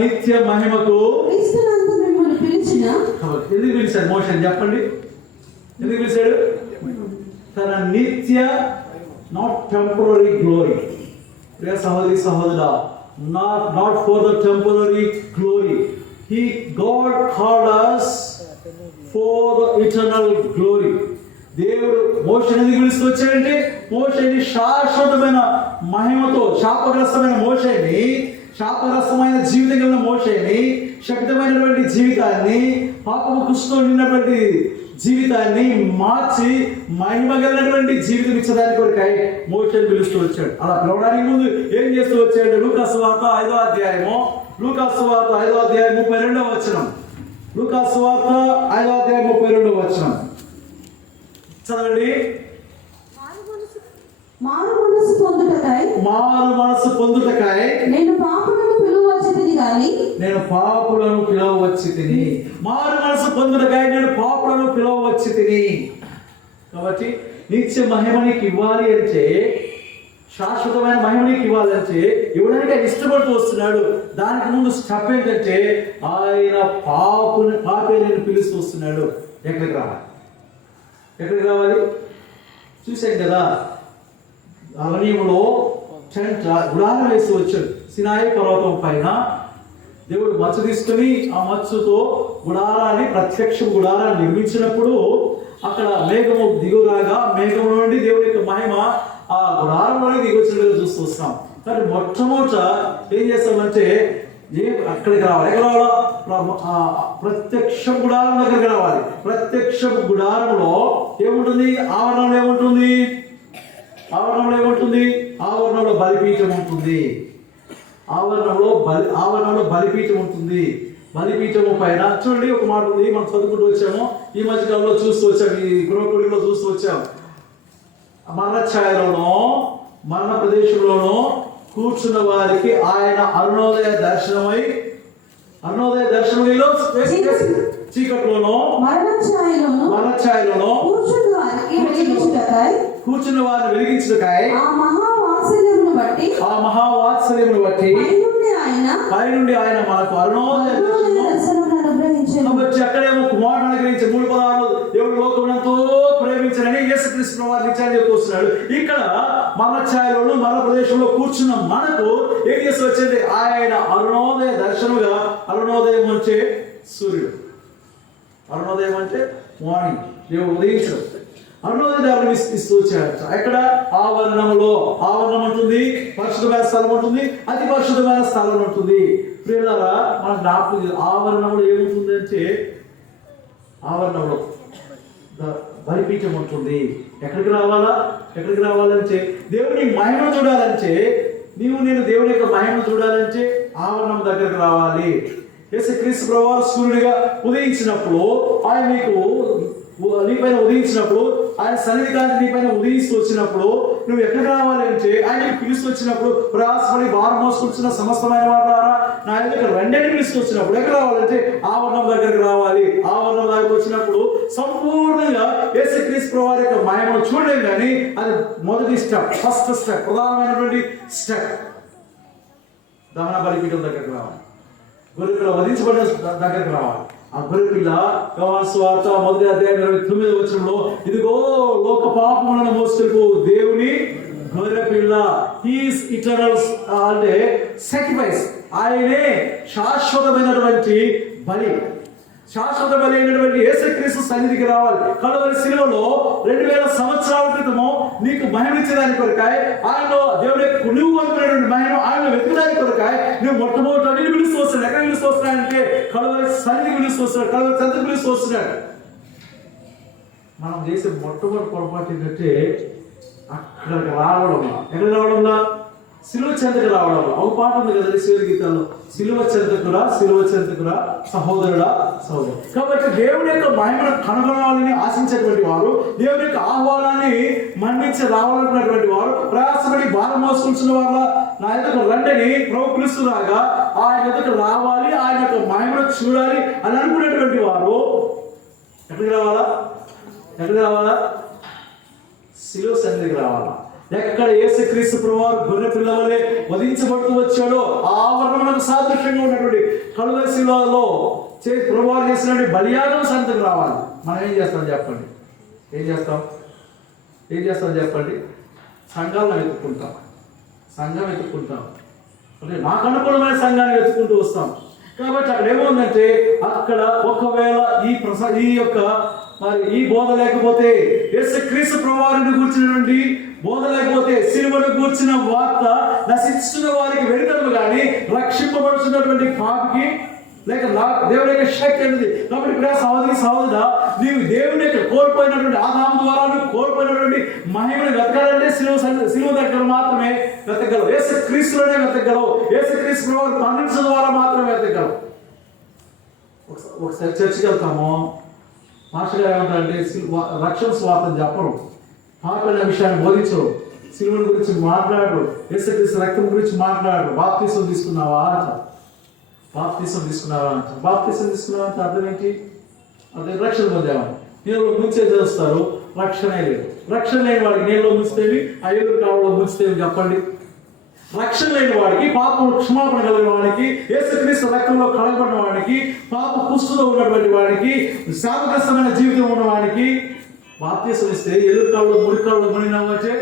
నిత్య మహిమకు క్రీస్తునందు మిమ్మల్ని పిలిచిన. ఎందుకు పిలిచాడు మోషే చెప్పండి, ఎందుకు పిలిచాడు? తన నిత్య, నాట్ టెంపరరీ గ్లోరీ. ప్రియ సహోదరి సహోదరా, not for the temporary glory. God called us for the eternal glory. దేవుడు మోషేని ఎందుకు పిలుస్తూ వచ్చాడంటే, మోషేని శాశ్వతమైన మహిమతో, శాపగ్రస్తమైన మోషేని, శాపగ్రస్తమైన జీవితం కలిగిన మోషేని, శక్తమైనటువంటి జీవితాన్ని, పాపము కృష్ణతో నిన్నటువంటి జీవితాన్ని మార్చి మహిమ కలిగినటువంటి జీవితం ఇచ్చడానికి కొరకై మోషేని పిలుస్తూ వచ్చాడు. అలా పిలవడానికి ముందు ఏం చేస్తూ వచ్చాడు? లూకా సువార్త 5వ అధ్యాయము, లూకా సువార్త 5వ అధ్యాయం 32వ వచనం. లూకా సువార్త 5వ అధ్యాయం 32వ వచనం చదవండి. మారు మనసు పొందుటకై నేను పాపులను పిలువవచ్చితిని గాని. మారు మనసు పొందుటకై నేను పాపులను పిలువవచ్చితిని. కాబట్టి నిత్య మహిమనికి ఇవ్వాలి అంటే, శాశ్వతమైన మహిమనికి ఇవ్వాలంటే ఇవ్వడానికి ఆయన ఇష్టపడుతూ వస్తున్నాడు. దానికి ముందు స్టెప్ ఏంటంటే ఆయన పాపిని పిలుస్తూ వస్తున్నాడు. ఎక్కడికి రావాలి? ఎక్కడికి రావాలి? చూసాం కదా, అరణ్యంలో టెంట్ గుడారం వేసి వచ్చాడు. సినాయి పర్వతం పైన దేవుడు మచ్చ తీసుకుని ఆ మచ్చుతో గుడారాన్ని, ప్రత్యక్ష గుడారాన్ని నిర్మించినప్పుడు అక్కడ మేఘము దిగురాగా మేఘం నుండి దేవుడి యొక్క మహిమ ఆ గుడారంలోనే దిగొచ్చినట్టుగా చూస్తూ వస్తాం. కానీ మొట్టమొదట ఏం చేస్తామంటే అక్కడికి రావాలి. ఎక్కడ రావాలా? ప్రత్యక్ష గుడారం దగ్గరికి రావాలి. ప్రత్యక్ష గుడారంలో ఏముంటుంది? ఆవరణంలో ఏముంటుంది? ఆవరణంలో బలిపీఠం ఉంటుంది. ఆవరణంలో బలిపీఠం ఉంటుంది. బలిపీఠము పైన చూడండి, ఒక మాట ఉంది, మనం చదువుకుంటూ వచ్చాము, ఈ మధ్యకాలంలో చూస్తూ వచ్చాము, ఈ గృహకుడిలో చూస్తూ వచ్చాము. మరణఛాయలోనో మరణ ప్రదేశంలోనో కూర్చున్న వారికి ఆయన అరుణోదయ దర్శనమై చీకట్లోనో మరణఛాయలోనో కూర్చున్న వారిని వెలిగించుటకై ఆ మహావాత్సల్యమును బట్టి పైనుండి ఆయన మనకు అరుణోదయ కాబట్టి అక్కడేమో కుమారుడు అనుగ్రహించి 3 పదాలు దేవుడు లోకమునంతో ప్రేమించారని యేసుక్రీస్తు వారు నిత్యాన్ని చెప్పుకొస్తున్నాడు. ఇక్కడ మరణఛాయలోను మరణ ప్రదేశంలో కూర్చున్న మనకు ఏం చేసి వచ్చింది? ఆయన అరుణోదయ దర్శనముగా, అరుణోదయం అంటే సూర్యుడు, అరుణోదయం అంటే మార్నింగ్, దేవుడు ఉదయించడం, అరుణోదయ దాన్ని ఇస్తూ వచ్చాడు. ఎక్కడ? ఆవరణంలో. ఆవరణం ఉంటుంది, పరిశుద్ధమైన స్థలం ఉంటుంది, అతి పరిశుద్ధమైన స్థలం ఉంటుంది. ప్రియులారా, మన జ్ఞాపకం, ఆవరణంలో ఏముంటుంది అంటే ఆవరణంలో బలిపీఠం ఉంటుంది. ఎక్కడికి రావాలంటే దేవుని మహిమను చూడాలంటే, నేను దేవుని యొక్క మహిమను చూడాలంటే ఆవరణం దగ్గరికి రావాలి. యేసుక్రీస్తు ప్రభువు సూర్యుడిగా ఉదయించినప్పుడు ఆయన నీపైన ఉదయించినప్పుడు, ఆయన సన్నిధి కాంతి నీపైన ఉదయిస్తూ వచ్చినప్పుడు నువ్వు ఎక్కడికి రావాలంటే, ఆయన పిలుస్తూ వచ్చినప్పుడు ప్రయాసపడి భారం మోసుకొచ్చిన సమస్తమైన వారులారా నా దగ్గర రెండేళ్ళు పిలుస్తూ వచ్చినప్పుడు ఎక్కడ రావాలంటే ఆవరణం దగ్గరికి రావాలి. ఆవరణం దగ్గరికి వచ్చినప్పుడు సంపూర్ణంగా యేసుక్రీస్తు ప్రభువు యొక్క మహిమను చూడలేం, కానీ అది మొదటి స్టెప్, ఫస్ట్ స్టెప్, ప్రధానమైనటువంటి స్టెప్. దహన బలిపీఠం దగ్గరికి రావాలి, గొర్రెపిల్ల వధించబడిన దగ్గరికి రావాలి. ఆ గొర్రెపిల్ల యోహాను సువార్త 1వ అధ్యాయం 29వ వచనంలో, ఇదిగో లోక పాపములను మోసుకెళ్ళిపో దేవుని గొర్రెపిల్ల, హీస్ ఇటర్నల్ అంటే సాక్రిఫైస్, ఆయనే శాశ్వతమైనటువంటి బలి. శాశ్వత బలి అయినటువంటి యేసుక్రీస్తు సన్నిధికి రావాలి. కలువరి శిలువలో 2000 సంవత్సరాల క్రితము నీకు మహిమించడానికి కొరకాయ, ఆయనలో దేవుడి నువ్వు కోరుకునేటువంటి మహిమ ఆయన వెతుకడానికి కొరకాయ నువ్వు మొట్టమొదటి అన్ని పిలుస్తూ వస్తున్నాడు. ఎక్కడ పిలుస్తూ వస్తున్నాడంటే కలువరి సన్నిధికి పిలుస్తూ వస్తున్నాడు, కలువరి చెంతకు పిలుస్తూ వస్తున్నాడు. మనం చేసే మొట్టమొదటి పొరపాటు ఏంటంటే అక్కడికి రావడంలా. ఎక్కడికి రావడంలా? సిలువ చెంతకు రావడంలో. ఒక పాట ఉంది కదా శివుడి గీతాల్లో, సిలువ చెంతకురా సహోదరుడా సహోదరు. కాబట్టి దేవుని యొక్క మహిమను కనుగొనాలని ఆశించేటువంటి వారు, దేవుని యొక్క ఆహ్వానాన్ని మన్నించి రావాలనుకున్నటువంటి వారు, ప్రయాసపడి భారం మోసుకుంటున్న వాళ్ళ నా ఎదుకు రండిని ప్రభు పిలుస్తున్నాగా ఆయన ఎదుకు రావాలి, ఆయన యొక్క మహిమను చూడాలి అని అనుకునేటువంటి వారు ఎక్కడికి రావాలా? సిలువ సన్నిధికి రావాలా. ఎక్కడ యేసుక్రీస్తు ప్రభువు గొర్రె పిల్లవలే వధించబడుతూ వచ్చాడో ఆవరణకు సాదృశ్యంగా ఉన్నటువంటి కలువరి శిలువలో ప్రభువు చేసినటువంటి బలియాగం సన్నిధికి రావాలి. మనం ఏం చేస్తాం చెప్పండి? సంఘాలను వెతుక్కుంటాం, అంటే నాకు అనుకూలమైన సంఘాన్ని వెతుక్కుంటూ వస్తాం. కాబట్టి అక్కడ ఏముందంటే, అక్కడ ఒకవేళ ఈ యొక్క మరి ఈ బోధ లేకపోతే, యేసుక్రీస్తు ప్రభువుని గురించినటువంటి బోధ లేకపోతే, సిలువను గూర్చిన వార్త నశిస్తున్న వారికి వెళుతాము కానీ రక్షింపబడుతున్నటువంటి పాపికి లేక దేవుని యొక్క శక్తి అనేది. కాబట్టి ఇప్పుడు సహోదరా, నీవు దేవుని యొక్క కోల్పోయినటువంటి ఆదాము ద్వారా నువ్వు కోల్పోయినటువంటి మహిమను వెతకాలంటే సిలువ దగ్గర మాత్రమే వెతకగలవు. యేసుక్రీస్తులోనే వెతకగలవు. యేసుక్రీస్తు ప్రభువు మరణించడం ద్వారా మాత్రమే వెతకగలవు. ఒకసారి చర్చికి వెళ్తాము, మాస్టర్ గారు ఏమంటారంటే రక్షణ స్వార్థం చెప్పరు, పాపమైన విషయాన్ని బోధించరు, సిలువల గురించి మాట్లాడరు, యేసుక్రీస్తు రక్తం గురించి మాట్లాడరు. బాప్తిసం తీసుకున్నావా అంట. బాప్తిసం తీసుకున్నావా అంటే అర్థం ఏంటి? అదే రక్షణ పొందేవాడు. నీళ్ళలో ముంచే చేస్తారు, రక్షణే లేదు. రక్షణ లేని వాడికి నీళ్ళలో ముంచుతేవి, ఆ ఎదురు కావడంలో ముంచుతేవి చెప్పండి. రక్షణ లేని వాడికి, పాపం క్షమాపణ కలిగిన వాడికి, యేసుక్రీస్తు రక్తంలో కడగబడిన వాడికి, పాప కుష్ఠులో ఉన్నటువంటి వాడికి, శాపగ్రస్తమైన జీవితం ఉన్నవాడికి బాప్తిసం ఇస్తే ఎదురుకాళ్ళు మురికాళ్ళు మునినా వచ్చే,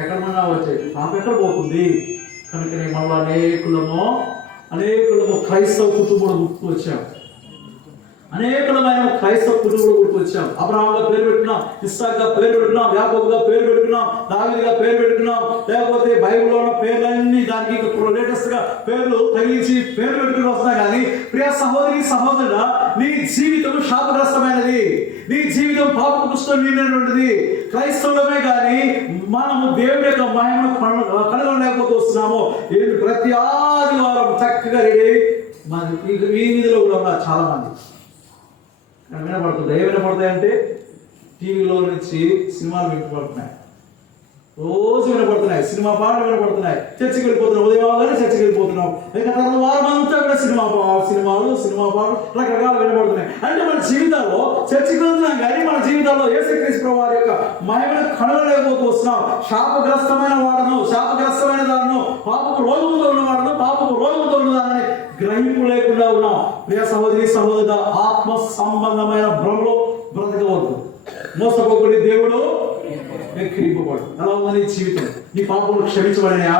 ఎక్కడ మునినా వచ్చే, పాపం ఎక్కడ పోతుంది? కనుకనే మళ్ళీ అనేకులము క్రైస్తవ కుటుంబంలో గుర్తు వచ్చాం. అనేకమైన క్రైస్తవ కుటుంబంలో గుర్తు వచ్చాం. అబ్రహాంగా పేరు పెట్టుకున్నాం, ఇస్సాక్గా పేరు పెట్టుకున్నాం, యాకోబుగా పేరు పెట్టుకున్నాం, దావీదుగా పేరు పెట్టుకున్నాం, లేకపోతే బైబిల్లో ఉన్న పేర్లన్నీ దానికి లేటెస్ట్ గా పేర్లు తగిలించి పేరు పెట్టుకుని వస్తున్నాయి. కానీ ప్రియ సహోదరి సహోదరుడా, నీ జీవితం శాపగ్రస్తమైనది, నీ జీవితం పాపపు కుష్ఠం నిండినటువంటిది. క్రైస్తవులమే కానీ మనము దేవుని యొక్క మహిమను కనుగొనలేకపోతే వస్తున్నాము. ప్రతి ఆదివారం చక్కగా రెడీ మన ఈ వీధిలో కూడా ఉన్నారు చాలా మంది. వినపడుతుంది. ఏ వినపడతాయంటే టీవీలో నుంచి సినిమాలు వినపడుతున్నాయి, రోజు వినపడుతున్నాయి, సినిమా పాటలు వినపడుతున్నాయి. చర్చికి వెళ్ళిపోతున్నాం, ఉదయం అవగానే చర్చికి వెళ్ళిపోతున్నాం. ఇక తర్వాత వారం అంతా కూడా సినిమా పాటలు రకరకాలు వినపడుతున్నాయి. అంటే మన జీవితాల్లో చర్చికి వెళ్తున్నాం కానీ మన జీవితాల్లో యేసుక్రీస్తు ప్రభువు వారి యొక్క మహిమను కనుగొనలేకపోతూ వస్తున్నాం. శాపగ్రస్తమైన వాడను, శాపగ్రస్తమైన దాలను, పాపపు రోగంతో ఉన్నవాడను, పాపపు రోగంతో ఉన్నదాన్ని గ్రహింపు లేకుండా ఉన్నాం. ప్రియ సహోదరి సహోదరుడు, ఆత్మ సంబంధమైన భ్రమలో బ్రతకవద్దు. మోసపోకుండా దేవుడు ఎక్కిరింపబడు. ఎలా ఉంది నీ జీవితం? నీ పాపములు క్షమించబడినాయా?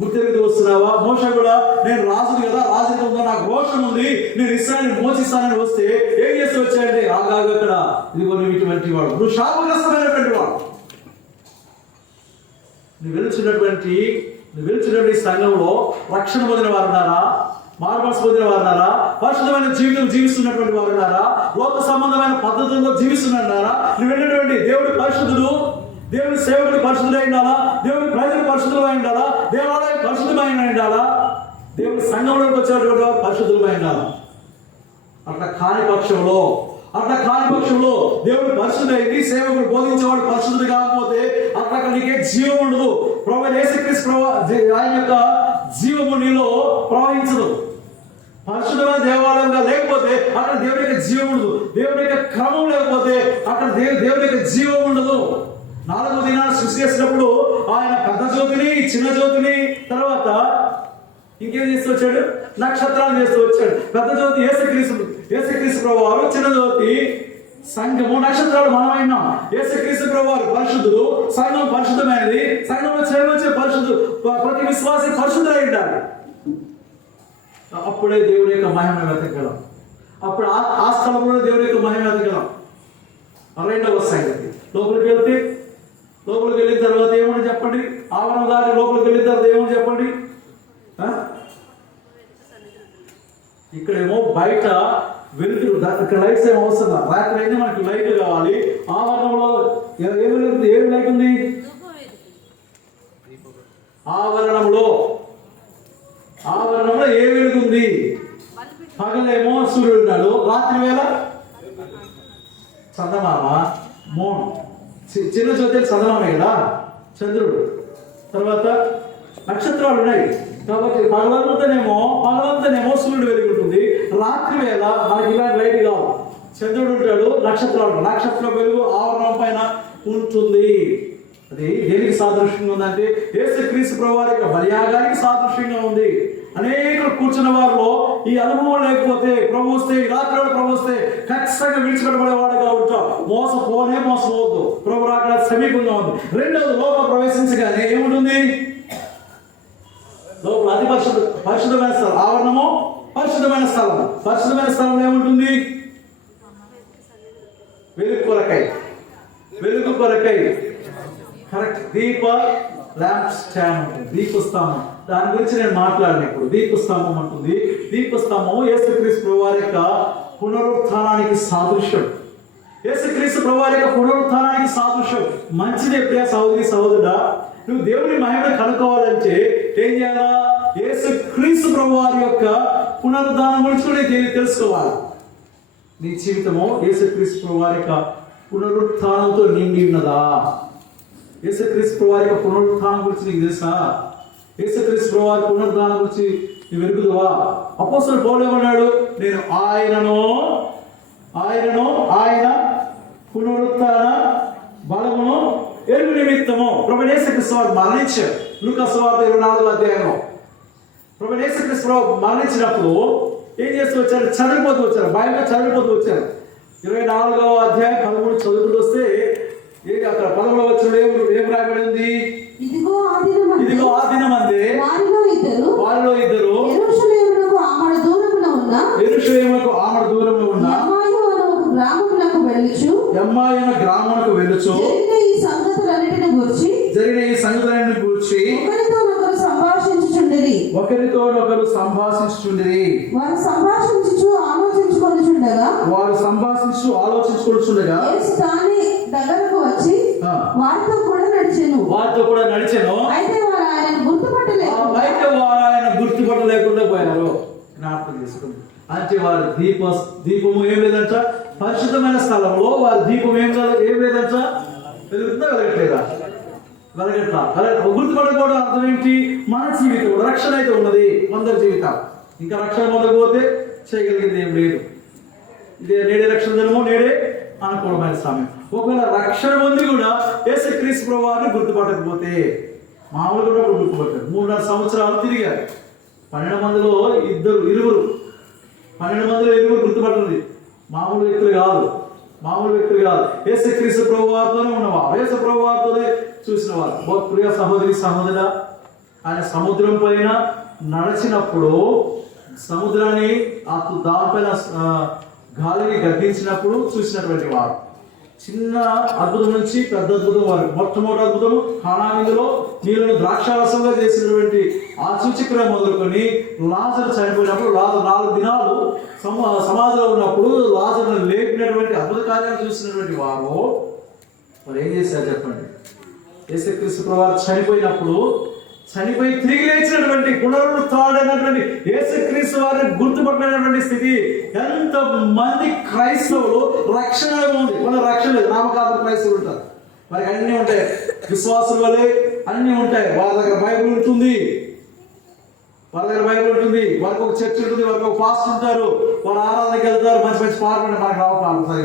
గుర్తెరిగి వస్తున్నావా? మోషే కూడా నేను రాజుని కదా, రాజుగా ఉందో నాకు రోషం ఉంది, నేను ఇస్రాయేల్ని మోచిస్తానని వస్తే ఏం చేసి వచ్చాయంటే ఆగాగు అక్కడ, ఇదిగో నువ్వు ఇటువంటి వాడు, నువ్వు శాపగ్రస్తమైనటువంటి వాడు. నువ్వు వెలుచున్నటువంటి సంఘంలో రక్షణ పొందిన వారు ఉన్నారా? మార్మల్స్ పొందిన వారు ఉన్నారా? పరిశుద్ధమైన జీవితం జీవిస్తున్నటువంటి వారు ఉన్నారా? లోక సంబంధమైన పద్ధతుల్లో జీవిస్తున్నారా? నువ్వు వెళ్ళినటువంటి దేవుడి పరిశుద్ధుడు, దేవుడి సేవకుడు పరిశుద్ధులై ఉండాలా, దేవుడి ప్రజలు పరిశుద్ధులై ఉండాలా, దేవాలయం పరిశుద్ధమై ఉండాలా, దేవుడి సంఘంలోకి వచ్చేటువంటి వారు పరిశుద్ధులై ఉండాలా. అట్లా కాని పక్షంలో దేవుడు పరిశుద్ధుడైంది, సేవకుడు బోధించేవాడు పరిశుద్ధుడు కాకపోతే అట్లా నీకే జీవం ఉండదు. ప్రభువైన యేసుక్రీస్తు ఆయన యొక్క జీవము నీలో ప్రవహించదు. పరిశుద్ధమైన దేవాలయంగా లేకపోతే అక్కడ దేవుడి యొక్క జీవం ఉండదు. దేవుడి యొక్క క్రమం లేకపోతే అక్కడ దేవుడి యొక్క జీవం ఉండదు. 4వ దినాన్ని సృష్టి చేసినప్పుడు ఆయన పెద్ద జ్యోతిని, చిన్న జ్యోతిని, తర్వాత ఇంకేం చేస్తూ వచ్చాడు? నక్షత్రాలు చేస్తూ వచ్చాడు. పెద్ద జ్యోతి యేసుక్రీస్తు ప్రభువారు, చిన్న జ్యోతి సంఘము, నక్షత్రాలు మనమైనా. యేసుక్రీస్తు ప్రభువారు పరిశుద్ధుడు, సంఘం పరిశుద్ధమైనది, సంఘంలో చేరవచ్చే పరిశుద్ధుడు, ప్రతి విశ్వాసి పరిశుద్ధులై ఉండాలి. అప్పుడే దేవుడి యొక్క మహిమ వెతకగలం. అప్పుడు ఆ స్థలంలో దేవుడి యొక్క మహిమ వెతకగలం. రెండవ సంగతి, లోపలికి వెళ్ళిన తర్వాత ఏమని చెప్పండి? ఆవరణ దాటి లోపలికి వెళ్ళిన తర్వాత ఏమని చెప్పండి? ఇక్కడేమో బయట వెలుతురు, ఇక్కడ లైట్స్ ఏమో అవసరం. రాత్రి అయితే మనకి లైట్లు కావాలి. ఆవరణంలో ఏమి లైట్ ఉంది? ఆవరణంలో ఏ వెలుగుంది? పగలేమో సూర్యుడు ఉన్నాడు, రాత్రి వేళ చందమామ, మూన్. చిన్న జ్యోతి చందమామే కదా, చంద్రుడు, తర్వాత నక్షత్రాలు ఉన్నాయి. కాబట్టి పగలంతానేమో సూర్యుడు వెలుగు ఉంటుంది. రాత్రి వేళ మనకి ఇలాంటి లైట్ కావాలి. చంద్రుడు ఉంటాడు, నక్షత్ర వెలుగు ఆవరణం పైన ఉంటుంది. అది దేనికి సాదృశ్యంగా ఉందంటే యేసుక్రీస్తు ప్రభువారి యొక్క బలియాగానికి సాదృశ్యంగా ఉంది. అనేకులు కూర్చున్న వారిలో ఈ అనుభవం లేకపోతే ప్రభు వస్తే, రాత్రి ప్రభు వస్తే ఖచ్చితంగా విడిచిపెట్టబడేవాడుగా ఉంటాం. మోసపోవద్దు. ప్రభు అక్కడ సమీపంగా ఉంది. రెండవది, లోపల ప్రవేశించగానే ఏముంటుంది? లోపల అతి పరిశుద్ధమైన స్థలం, ఆవరణము పరిశుద్ధమైన స్థలంలో ఏముంటుంది? వెలుగు కొరకై కరెక్ట్ దీప ల్యాంప్ స్టాండ్, దీపస్తంభం. దాని గురించి నేను మాట్లాడిన ఇప్పుడు. దీపస్తంభం అంటుంది. దీపస్తంభం యేసుక్రీస్తు ప్రభువారి యొక్క పునరుత్థానానికి సాదృశ్యం. మంచిదే ప్రియ సహోదరి సహోదరుడా. నువ్వు దేవుని మహిమను కనుక్కోవాలంటే ఏం చేయాలా? యేసుక్రీస్తు ప్రభువారి యొక్క పునరుద్ధానం గురించి కూడా తెలుసుకోవాలి. నీ జీవితము యేసుక్రీస్తు ప్రభువారి యొక్క పునరుత్థానంతో నిండి ఉన్నదా? యేసుక్రీస్తు ప్రభువారి యొక్క పునరుత్థానం గురించి నీకు తెలుసా? యేసుక్రీస్తు ప్రభువారి పునరుద్ధానం గురించి నువ్వు ఎరుగుదువా? అపోస్తలుడు పౌలు ఏమన్నాడు? నేను ఆయన పునరుత్థాన బలమును ఎరుగు నిమిత్తము ప్రభువైన యేసుక్రీస్తు వారు మరణించారు. లూకా సువార్త 24వ అధ్యాయంలో ప్రభు యేసుక్రీస్తు మరణించినప్పుడు ఏం చేస్తూ వచ్చారు? చదివిపోతూ వచ్చారు, బైబిల్ చదివిపోతూ వచ్చారు. 24వ అధ్యాయం 13 చదువుకుంటూ వస్తే అక్కడ 11వ వచనంలో ఏం రాయబడి ఉంది? ఇదిగో ఆ దినమందే వారిలో ఇద్దరు యెరూషలేమునకు ఆమడ దూరమున ఉన్న ఎమ్మాయి అనే గ్రామమునకు వెళ్ళుచు జరిగిన ఈ సంగతులన్నిటిని గూర్చి ఒకరితోనొకరు సంభాషించుచుండిరి. వారు సంభాషించు ఆలోచించుకొనుచుండగా యేసు తానే దగ్గరకు వచ్చి వారితో కూడా నడిచెను. అయితే వారు ఆయన గుర్తుపట్టలేకుండా పోయారు. జ్ఞాపకం చేసుకుంది. అంటే వారి దీపము ఏం లేదంట, పరిశుద్ధమైన స్థలంలో వారి దీపం ఏం లేదంట, వెలుగుతుందా వెలగట్లేదా? వెలగట్లా. గుర్తుపడకపోవడం అర్థం ఏంటి? మన జీవితం రక్షణ అయితే ఉన్నది, అందరి జీవితం. ఇంకా రక్షణ పొందకపోతే చేయగలిగింది ఏం లేదు. ఇదే నేడే రక్షణ దినము, నేడే అనుకూలమైన సమయం. ఒకవేళ రక్షణ పొంది కూడా యేసుక్రీస్తు ప్రభువుని గుర్తుపట్టకపోతే మామూలుగా కూడా గుర్తుపట్టారు. 3.5 సంవత్సరాలు తిరిగారు. 12 మందిలో ఇరువురు గుర్తుపట్టింది. మామూలు వ్యక్తులు కాదు. యేసుక్రీస్తు ప్రభువుతోనే ఉన్నవారు, యేసు ప్రభువుతోనే చూసిన వారు. ప్రియ సహోదరి సహోదర, ఆయన సముద్రం పైన నడిచినప్పుడు సముద్రాన్ని దానిపైన గాలిని గద్దించినప్పుడు చూసినటువంటి వారు. చిన్న అద్భుతం నుంచి పెద్ద అద్భుతం వరకు. మొట్టమొదటి అద్భుతము కానావిలో నీళ్ళను ద్రాక్షారసంగా చేసినటువంటి ఆ సూచికరం మొదలుకొని లాజరు చనిపోయినప్పుడు, లాజరు 4 దినాలు సమాధిలో ఉన్నప్పుడు లాజరును లేపినటువంటి అద్భుత కార్యాలు చూసినటువంటి వారు మరి ఏం చేశారు చెప్పండి? యేసుక్రీస్తు ప్రభువు చనిపోయి తిరిగి లేచినటువంటి పునరుత్థానమైనటువంటి యేసుక్రీస్తు వారిని గుర్తుపట్టలేనటువంటి స్థితి. ఎంత మంది క్రైస్తవులు రక్షణ ఉంది, మన రక్షణ లేదు. నామకార్థం క్రైస్తవులు ఉంటారు, వారికి అన్నీ ఉంటాయి, విశ్వాసుల వల్లే అన్నీ ఉంటాయి. వాళ్ళ దగ్గర బైబిల్ ఉంటుంది, వారికి ఒక చర్చ్ ఉంటుంది, వారికి ఒక పాస్ట్ ఉంటారు, వాళ్ళ ఆరాధనకి వెళ్తారు, మంచి పాటలు మనకు రావాలి. సరే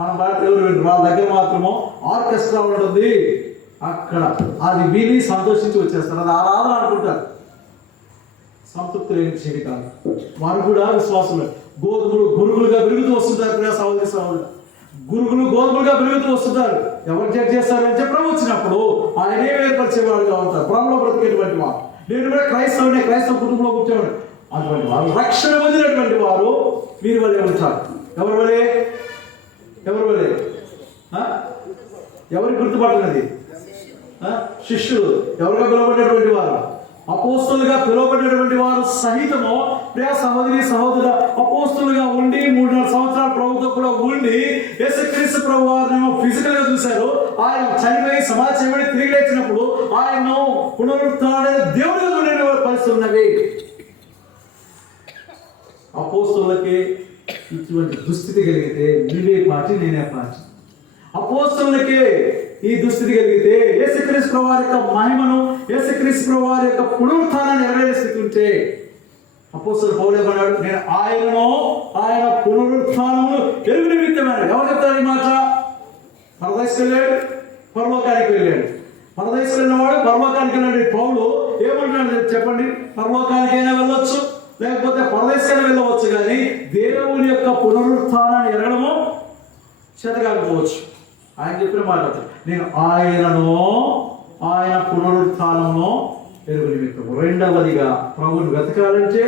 మనం పాట ఎవరు వింటారు? వాళ్ళ దగ్గర మాత్రము ఆర్కెస్ట్రా ఉంటుంది. అక్కడ అది విని సంతోషించి వచ్చేస్తారు. అది ఆరాధన అనుకుంటారు. సంతృప్తి లేని జీవితాలు. వారు కూడా విశ్వాసులు. గురుగులుగా పెరుగుతూ వస్తుంటారు. ప్రియ సహోదరి సహోదరులు, గోధుమలుగా పెరుగుతూ వస్తుంటారు. ఎవరు జడ్జ్ చేస్తారంటే ప్రభు వచ్చినప్పుడు ఆయన ఏర్పరిచేవాడుగా ఉంటారు. ప్రభులో బ్రతికేటువంటి వారు. నేను కూడా క్రైస్తవ కుటుంబంలో కూర్చోవాడు. అటువంటి వారు రక్షణ పొందినటువంటి వారు వీరి వల్లే ఉంటారు. ఎవరి వల్లే ఎవరికి గుర్తుపట్టనది? శిష్యులు ఎవరుగా పిలువబడినటువంటి వారు, అపోస్తులుగా పిలువబడినటువంటి వారు సహితము ప్రియ సహోదరి సహోదర అపోస్తులుగా ఉండి 3.5 సంవత్సరాలు ప్రభుతో కూడా ఉండి యేసుక్రీస్తు ప్రభు వారిని ఫిజికల్ గా చూశారు. ఆయన చనిపోయి సమాధి చేయబడి తిరిగి లేచినప్పుడు ఆయన్ను పునరుత్థానమైన దేవుడిగా చూడని పరిస్థితులు ఉన్నవి. అపోస్తులకి ఇటువంటి దుస్థితి కలిగితే నీవే పార్టీ నేనే పార్టీ. అపోస్తులకే ఈ దుస్థితి కలిగితే యేసుక్రీస్తు ప్రభువు యొక్క మహిమను, యేసుక్రీస్తు ప్రభువు యొక్క పునరుత్థానాన్ని నెరవేరే స్థితి ఉంటే అపోస్తలుడు పౌలు ఏమన్నాడు? నేను ఆయన పునరుత్థానమును ఎరుగు నిమిత్తమన్నాడు. ఎవరు చెప్తారు ఈ మాట? పరలోకానికి వెళ్ళాడు. పరదేశం వెళ్ళినవాడు పరలోకానికి వెళ్ళాడు. పౌలు ఏమంటున్నాడు చెప్పండి? పరలోకానికైనా వెళ్ళవచ్చు, లేకపోతే పరదేశానికి వెళ్ళవచ్చు, కానీ దేవుని యొక్క పునరుత్థానాన్ని ఎరగడము చేతకాకపోవచ్చు. ఆయన చెప్పిన మాట, నేను ఆయన పునరుత్థానమును ఎరుగు నిమిత్తము. రెండవదిగా ప్రభువుని వెతకాలంటే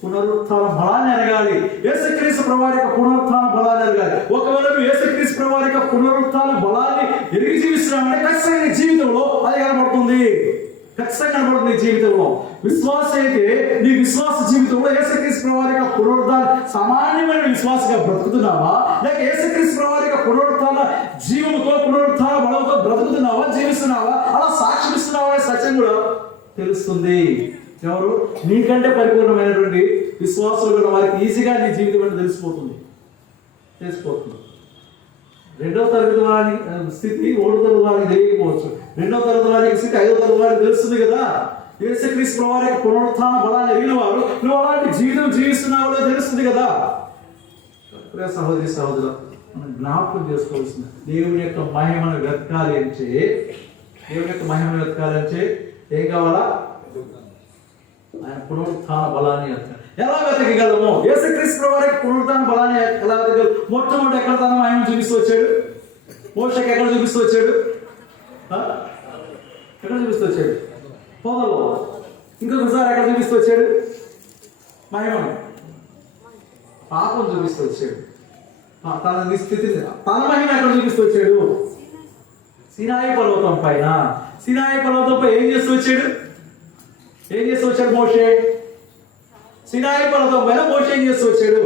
పునరుత్థాన బలాన్ని ఎరగాలి. యేసుక్రీస్తు ప్రభువు యొక్క పునరుత్థాన బలాన్ని ఎరగాలి. ఒకవేళ నువ్వు యేసుక్రీస్తు ప్రభువు యొక్క పునరుత్థాన బలాన్ని ఎరిగి జీవిస్తున్నామంటే ఖచ్చితంగా జీవితంలో అది కనబడుతుంది. నీ జీవితంలో విశ్వాస అయితే నీ విశ్వాస జీవితంలో యేసుక్రీస్తు ప్రభువు యొక్క పునరుత్థాన సామాన్యమైన విశ్వాసంగా బ్రతుకుతున్నావా, లేక యేసుక్రీస్తు ప్రభువు యొక్క పునరుత్థాన జీవముతో పునరుత్థాన బలంతో బ్రతుకుతున్నావా, జీవిస్తున్నావా, అలా సాక్షిస్తున్నావా? సత్యం కూడా తెలుస్తుంది. ఎవరు? నీకంటే పరిపూర్ణమైనటువంటి విశ్వాసాలు కూడా వారికి ఈజీగా నీ జీవితం అంటే తెలిసిపోతుంది. రెండవ తరగతి వారి స్థితి 3వ తరగతి వారికి తెలియకపోవచ్చు. 2వ తరగతి వారికి స్థితి 5వ తరగతి వారికి తెలుస్తుంది కదా. యేసుక్రీస్తు ప్రభువు యొక్క పునరుత్థాన బలాన్ని ఎరిగిన వారు నువ్వు అలాంటి జీవితం జీవిస్తున్నావో తెలుస్తుంది కదా. సహోదరి సహోదరు, మనం జ్ఞాపకం చేసుకోవాల్సింది దేవుని యొక్క మహిమను వెతకాలి అంటే ఏం కావాలా? ఆయన పునరుత్థాన బలాన్ని ఎలా వెతకగలము? యేసుక్రీస్తు ప్రభువారికి పునరుత్థాన బలాన్ని ఎలా వెతకగలము? మొట్టమొదటి ఎక్కడ తన ఆయన చూపిస్తూ వచ్చాడు? మోషకి ఎక్కడ చూపిస్తూ వచ్చాడు? ఎక్కడ చూపిస్తూ వచ్చాడు? పొదలో. ఇంకొకసారి ఎక్కడ చూపిస్తూ వచ్చాడు? మహిమను పాపం చూపిస్తూ వచ్చాడు. తన స్థితి తన మహిమ ఎక్కడ చూపిస్తూ వచ్చాడు? సినాయి పర్వతం పైన. సినాయి పర్వతంపై ఏం చేస్తూ వచ్చాడు? ఏం చేస్తూ వచ్చాడు మోషే? సినాయి పర్వతం పైన మోషే ఏం చేస్తూ వచ్చాడు?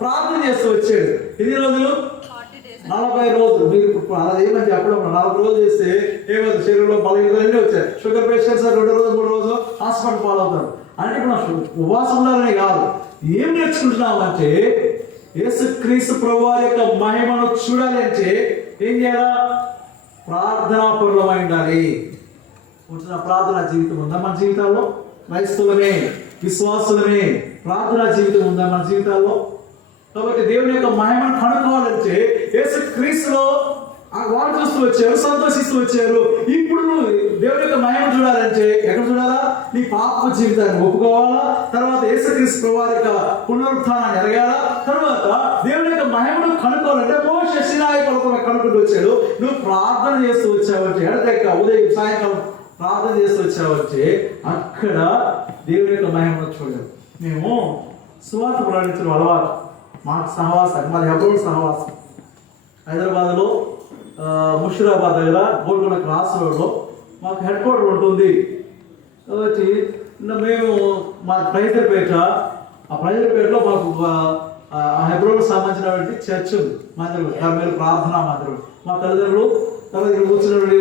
ప్రార్థన చేస్తూ వచ్చాడు. ఎన్ని రోజులు? 40 రోజులు. మీరు అలా ఏమని చెప్పడం, 40 రోజులు చేస్తే ఏమవుతుంది? శరీరంలో బలహీనతలన్నీ వచ్చాయి. షుగర్ పేషెంట్స్ 2 రోజులు 3 రోజులు హాస్పిటల్ పాలవుతారు. అంటే ఇప్పుడు ఉపవాసం ఉండాలనే కాదు, ఏం నేర్చుకుంటున్నాం అంటే యేసుక్రీస్తు ప్రభువారి యొక్క మహిమను చూడాలి అంటే ఏం చేయాలా? ప్రార్థనాపూర్వమై ఉండాలి. ఉంటున్న ప్రార్థనా జీవితం ఉందా మన జీవితాల్లో? క్రైస్తవులమే, విశ్వాసులమే ప్రార్థనా జీవితం ఉందా మన జీవితాల్లో? కాబట్టి దేవుని యొక్క మహిమను కనుక్కోవాలంటే యేసుక్రీస్తులో వారు చూస్తూ వచ్చారు, సంతోషిస్తూ వచ్చారు. ఇప్పుడు దేవుని యొక్క మహిమ చూడాలంటే ఎక్కడ చూడాలా? నీ పాప జీవితాన్ని ఒప్పుకోవాలా, తర్వాత యేసుక్రీస్తు ప్రభువారి యొక్క పునరుత్థానాన్ని ఎరగాల, తర్వాత దేవుని యొక్క మహిమను కనుక్కోవాలంటే మోషే సినాయి పర్వతం కనుక్కుంటూ వచ్చాడు. నువ్వు ప్రార్థన చేస్తూ వచ్చావంటే ఎడతెక్క ఉదయం సాయంకాలం ప్రార్థన చేస్తూ వచ్చావంటే అక్కడ దేవుని యొక్క మహిమను చూడాలి. మేము సువార్త ప్రకటించడం అలవాటు మాకు సహవాసం, మాది హెబ్రోన్ సహవాసం. హైదరాబాద్లో ముషిరాబాద్ దగ్గర గోల్కొండ క్రాస్ రోడ్లో మాకు హెడ్ క్వార్టర్ ఉంటుంది. కాబట్టి మేము మా ప్రైజర్పేట, ఆ ప్రైజర్పేటలో మాకు హెబ్రోన్కి సంబంధించినటువంటి చర్చ్ ఉంది, మందిరం, మీరు ప్రార్థనా మందిరం. మా తల్లిదండ్రులు తర్వాత ఇక్కడ కూర్చున్నటువంటి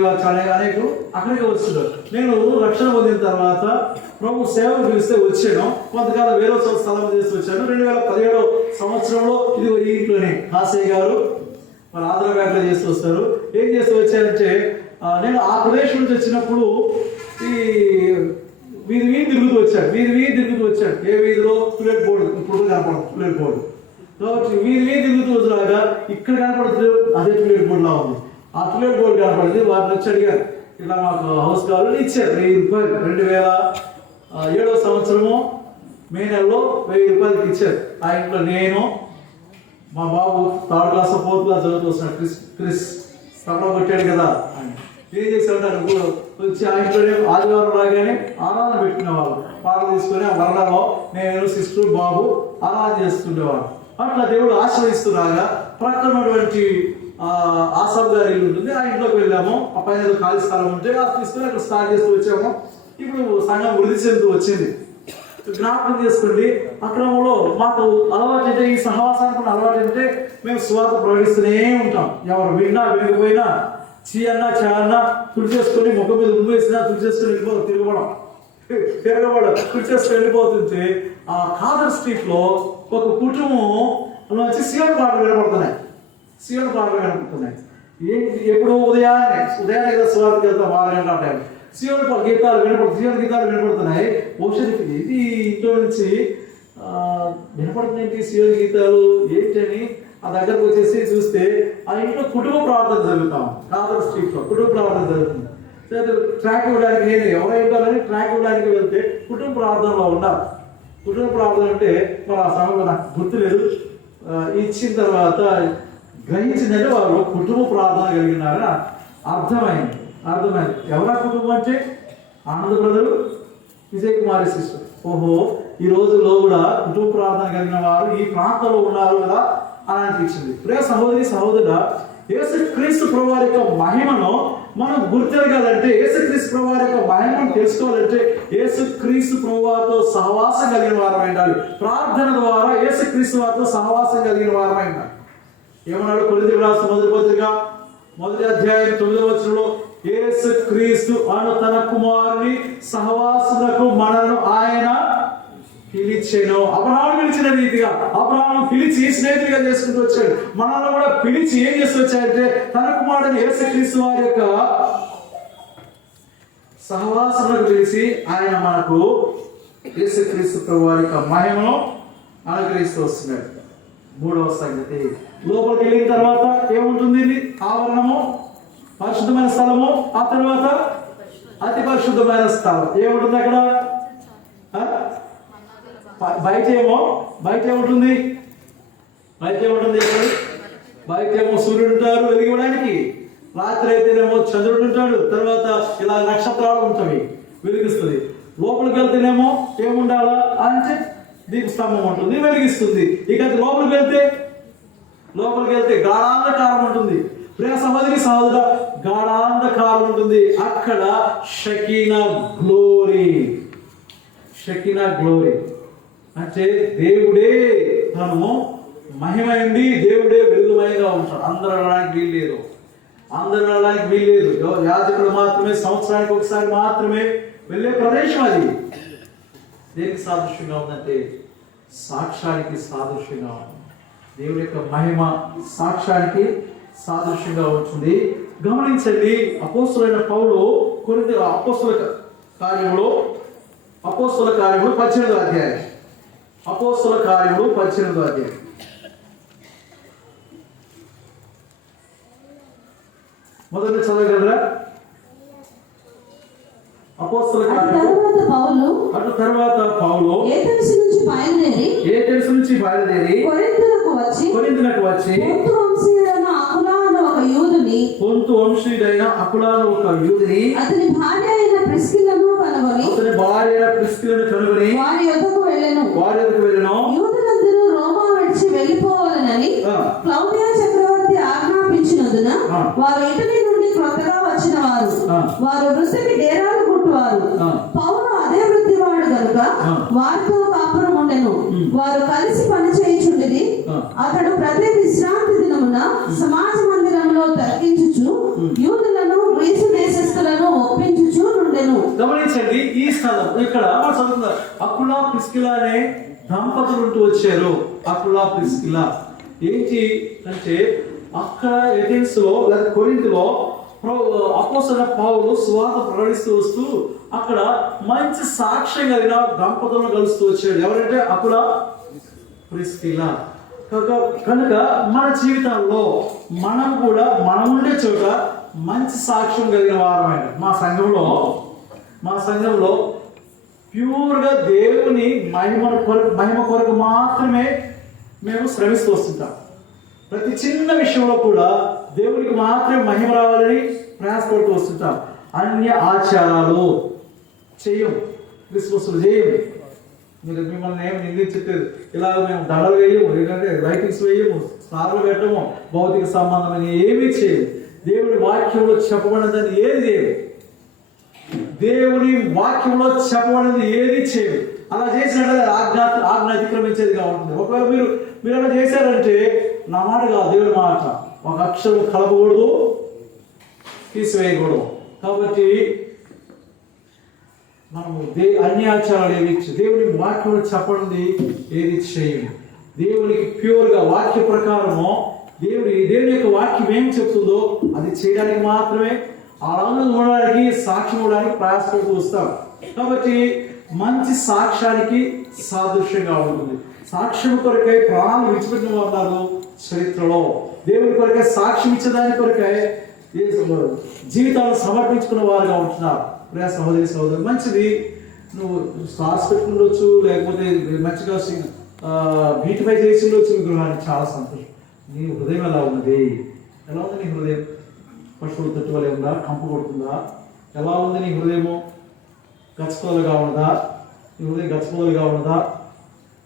అనేకులు అక్కడికి వచ్చున్నారు. నేను రక్షణ పొందిన తర్వాత ప్రభు సేవలు పిలిస్తే వచ్చాను. కొంతకాలం వేరే స్థలం చేసి వచ్చాను. 2017 సంవత్సరంలో ఇది ఈ ఇంట్లోనే కాశయ్య గారు మరి ఆంధ్రబ్యాంక్లో చేస్తూ వస్తారు. ఏం చేస్తూ వచ్చారంటే నేను ఆ ప్రదేశం నుంచి వచ్చినప్పుడు ఈ వీధి తిరుగుతూ వచ్చాడు. ఏ వీధిలో? టులెట్ బోర్డు, ఇప్పుడు కనపడదు టులెట్ బోర్డు. కాబట్టి వీధి తిరుగుతూ వచ్చాక ఇక్కడ కనపడుతుంది, అదే టులెట్ బోర్డులా ఉంది. ఆ టులెట్ బోర్డు కనపడింది. వారిని వచ్చి అడిగారు, ఇలా మాకు హౌస్ కావాలని ఇచ్చారు. 1000 రూపాయలు 2007 సంవత్సరము మే నెలలో 1000 రూపాయలకి ఇచ్చారు. ఆ ఇంట్లో నేను, మా బాబు 3rd క్లాస్ 4th క్లాస్ చదువుతూ వస్తున్నాడు, క్రిస్ తప్పలో కొట్టాడు కదా అని. ఏం చేశాడు వచ్చి ఆ ఇంట్లోనే ఆదివారం రాగానే ఆరాధన పెట్టుకునేవాళ్ళు. పాటలు తీసుకొని ఆ వరలలో నేను, సిస్టర్, బాబు ఆరాధన చేస్తుండేవాడు. అట్లా దేవుడు ఆశ్రయిస్తున్నాగా ప్రక్కన ఉన్నటువంటి ఆసాబ్ గారి ఇల్లు ఉంటుంది, ఆ ఇంట్లోకి వెళ్ళాము. ఆ పైన ఏదో ఖాళీ స్థలం ఉంటే అది తీసుకొని అక్కడ స్టార్ట్ చేస్తూ వచ్చాము. ఇప్పుడు సంఘం వృద్ధి చెందుతూ వచ్చింది. జ్ఞాపకం చేసుకోండి, అక్రమంలో మాకు అలవాటు అంటే, ఈ సహవాసానికి అలవాటు అంటే మేము సువార్త ప్రకటిస్తూనే ఉంటాం. ఎవరు విన్నా వినకపోయినా చీ అన్నా చా అన్నా తుడిచేసుకొని ముఖం మీద ఉమ్మేసినా తుడిచేసుకొని తిరగబడం తుడిచేసుకొని వెళ్ళిపోతుంటే ఆ ఖాదర్ స్ట్రీట్లో ఒక కుటుంబం వచ్చి సియోన్ పాటలు వినపడుతున్నాయి. ఎప్పుడు ఉదయాన్నే కదా సువార్తకి వెళ్తాం 6 గంటల టైం. సియోన్ గీతాలు వినపడుతున్నాయి. భవిష్యత్తు ఇది ఇంట్లో నుంచి వినపడుతున్నాయి సియోన్ గీతాలు ఏంటని ఆ దగ్గరకు వచ్చేసి చూస్తే ఆ ఇంట్లో కుటుంబ ప్రార్థన జరుగుతాం. ఖాదర్ స్ట్రీట్లో కుటుంబ ప్రార్థన జరుగుతుంది. ట్రాక్ ఇవ్వడానికి నేను ఎవరైనా ట్రాక్ ఇవ్వడానికి వెళ్తే కుటుంబ ప్రార్థనలో ఉండాలి. కుటుంబ ప్రార్థన అంటే మరి ఆ సమయంలో నాకు గుర్తులేదు. ఇచ్చిన తర్వాత గ్రహించిందంటే వారు కుటుంబ ప్రార్థన కలిగినారని అర్థమైంది. ఎవరా కుటుంబం అంటే ఆనంద బ్రదరు, విజయ్ కుమారి సిస్టర్. ఓహో, ఈ రోజుల్లో కూడా కుటుంబ ప్రార్థన కలిగిన వారు ఈ ప్రాంతంలో ఉన్నారు కదా అని అనిపించింది. ప్రియ సహోదరుడా, యేసుక్రీస్తు ప్రభువారి యొక్క మహిమను మనం గుర్తిరగాలంటే, యేసుక్రీస్తు ప్రభువారి యొక్క మహిమను తెలుసుకోవాలంటే యేసుక్రీస్తు ప్రభువారితో సహవాసం కలిగిన వారమై ఉండాలి. ప్రార్థన ద్వారా యేసుక్రీస్తు వారితో సహవాసం కలిగిన వారమై ఉండాలి. ఏమన్నాడు? కొరింథీయులకు రాసిన మొదటి పత్రిక 1వ అధ్యాయం 9వ వచనంలో యేసుక్రీస్తు అను తన కుమారుని సహవాసులకు మనను ఆయన పిలిచెను. అబ్రహాము పిలిచిన రీతిగా అబ్రహాము పిలిచి స్నేహితుడిగా చేసుకుంటూ వచ్చాడు. మనల్ని కూడా పిలిచి ఏం చేస్తూ వచ్చాడంటే తన కుమారుని యేసుక్రీస్తు వారి యొక్క సహవాసములకు పిలిచి ఆయన మనకు యేసుక్రీస్తు ప్రభు వారి యొక్క మహిమను అనుగ్రహిస్తూ వస్తున్నాడు. 3వ సంగతి, లోపలికి వెళ్ళిన తర్వాత ఏముంటుంది? ఆవరణము, పరిశుద్ధమైన స్థలము, ఆ తర్వాత అతి పరిశుద్ధమైన స్థలం. ఏముంటుంది అక్కడ? బయట ఏముంటుంది? బయట ఏమో సూర్యుడు ఉంటారు వెలిగివ్వడానికి, రాత్రి అయితేనేమో చంద్రుడు ఉంటాడు, తర్వాత ఇలా నక్షత్రాలు ఉంటాయి వెలిగిస్తుంది. లోపలికి వెళ్తేనేమో ఏముండాలా అంటే దీపస్తంభం ఉంటుంది వెలిగిస్తుంది. ఇక లోపలికి వెళ్తే గాఢాంధకారం ఉంటుంది. ప్రియ సహోదరి సహోదర, గాఢాంధకారం ఉంటుంది. అక్కడ షకీనా గ్లోరీ అంటే దేవుడే తను మహిమైంది, దేవుడే వెలుగుమయంగా ఉంటాడు. అందరూ వెళ్ళడానికి వీల్లేదు. యాజకులు మాత్రమే సంవత్సరానికి ఒకసారి మాత్రమే వెళ్ళే ప్రదేశం. అది దేనికి సాదృశ్యంగా ఉందంటే సాక్ష్యానికి సాదృశ్యంగా ఉంది. దేవుడి యొక్క మహిమ సాక్ష్యానికి సాదృశ్యంగా ఉంటుంది. గమనించండి, అపోస్తలుడైన పౌలు కొరింథీ అపోస్తల కార్యములు 18వ అధ్యాయం. అపోస్తల కార్యములు 18వ అధ్యాయం. మొదటి చదవగలరా? అపోస్తల కార్యములు. అటు తర్వాత పౌలు ఏథెన్సు నుంచి బయలుదేరి కొరింథీలకు వచ్చి పొంతు వంశీయుడైన అకులా అను ఒక యూదుని అతని భార్య అయిన ప్రిస్కిల్లను కనుగొని వారి యొద్దకు వెళ్ళెను. యూదులందరూ రోమా విడిచి వెళ్ళిపోవాలనని క్లౌదియా చక్రవర్తి ఆజ్ఞాపించినందున వారు ఇటలీ నుండి క్రొత్తగా వచ్చిన వారు వృత్తికి డేరాలు కుట్టువారు. పౌలు అదే వృత్తి వాడు గనుక వారితో కాపురం ఉండెను. వారు కలిసి పని చేయుచుండిరి. అతడు ప్రతి విశ్రాంతి దినమున సమాజ మందిరంలో తర్కించుచు యూదులను గ్రీసు దేశస్థులను ఒప్పించుచు నుండెను. గమనించండి, ఈ స్థలం ఇక్కడ చదువుతున్నారు. అకులా ప్రిస్కిలా అనే దంపతులు ఉంటూ వచ్చారు. అకులా ప్రిస్కిలా ఏంటి అంటే అక్కడ ఏథెన్స్ లో లేదా కొరింథీలో అపోస్తలుడైన పౌలు సువార్త ప్రకటిస్తూ వస్తూ అక్కడ మంచి సాక్ష్యం కలిగిన దంపతులను కలుస్తూ వచ్చాడు. ఎవరంటే అకులా ప్రిస్కిలా. కనుక మన జీవితాల్లో మనం కూడా మనం ఉండే చోట మంచి సాక్ష్యం కలిగిన వారమైన మా సంఘంలో ప్యూర్గా దేవుని మహిమ కొరకు మాత్రమే మేము శ్రమిస్తూ వస్తుంటాం. ప్రతి చిన్న విషయంలో కూడా దేవునికి మాత్రమే మహిమ రావాలని ప్రయాసపడుతూ వస్తుంటాం. అన్య ఆచారాలు చెయ్యం, క్రిస్మస్లు చేయం. మీరు మిమ్మల్ని ఏమి నిందించట్లేదు. ఇలా మేము దండలు వేయము, ఎందుకంటే రైటింగ్స్ వేయము, స్టార్లు పెట్టము, భౌతిక సంబంధమైన ఏమీ చేయము. దేవుని వాక్యంలో చెప్పబడినది ఏది చేయము. ఏది చేయము. అలా చేసినట్లయితే ఆజ్ఞ అతిక్రమించేదిగా ఉంటుంది. ఒకవేళ మీరు అలా చేశారంటే నా మాట కాదు, దేవుడి మాట. ఒక అక్షరం కలపకూడదు, తీసివేయకూడదు. కాబట్టి మనము అన్యాచారాలు ఏవి దేవుని వాక్యంలో చెప్పండి ఏది చేయము. దేవునికి ప్యూర్గా వాక్య ప్రకారము దేవుని యొక్క వాక్యం ఏం చెప్తుందో అది చేయడానికి మాత్రమే, ఆనందం ఉండడానికి, సాక్ష్యం ఇవ్వడానికి ప్రయాసపడుతూ వస్తాం. కాబట్టి మంచి సాక్ష్యానికి సాదృశ్యంగా ఉంటుంది. సాక్ష్యం కొరకై ప్రాణాలు విడిచిపెట్టిన వారు చరిత్రలో దేవుని కొరకై సాక్ష్యం ఇచ్చేదాని కొరకై జీవితాలను సమర్పించుకున్న వారుగా ఉంటున్నారు. ప్రియ సహోదరి మంచిది. నువ్వు స్టార్స్ పెట్టుకుండొచ్చు, లేకపోతే మంచిగా బీటిపై చేసి ఉండొచ్చు విగ్రహానికి, చాలా సంతోషం. నీ హృదయం ఎలా ఉంది? నీ హృదయం? పశువులు తట్టు వలె ఉందా? కంపు కొడుతుందా? ఎలా ఉంది నీ హృదయము? గచ్చపోలుగా ఉన్నదా? నీ హృదయం గచ్చపోలుగా ఉన్నదా?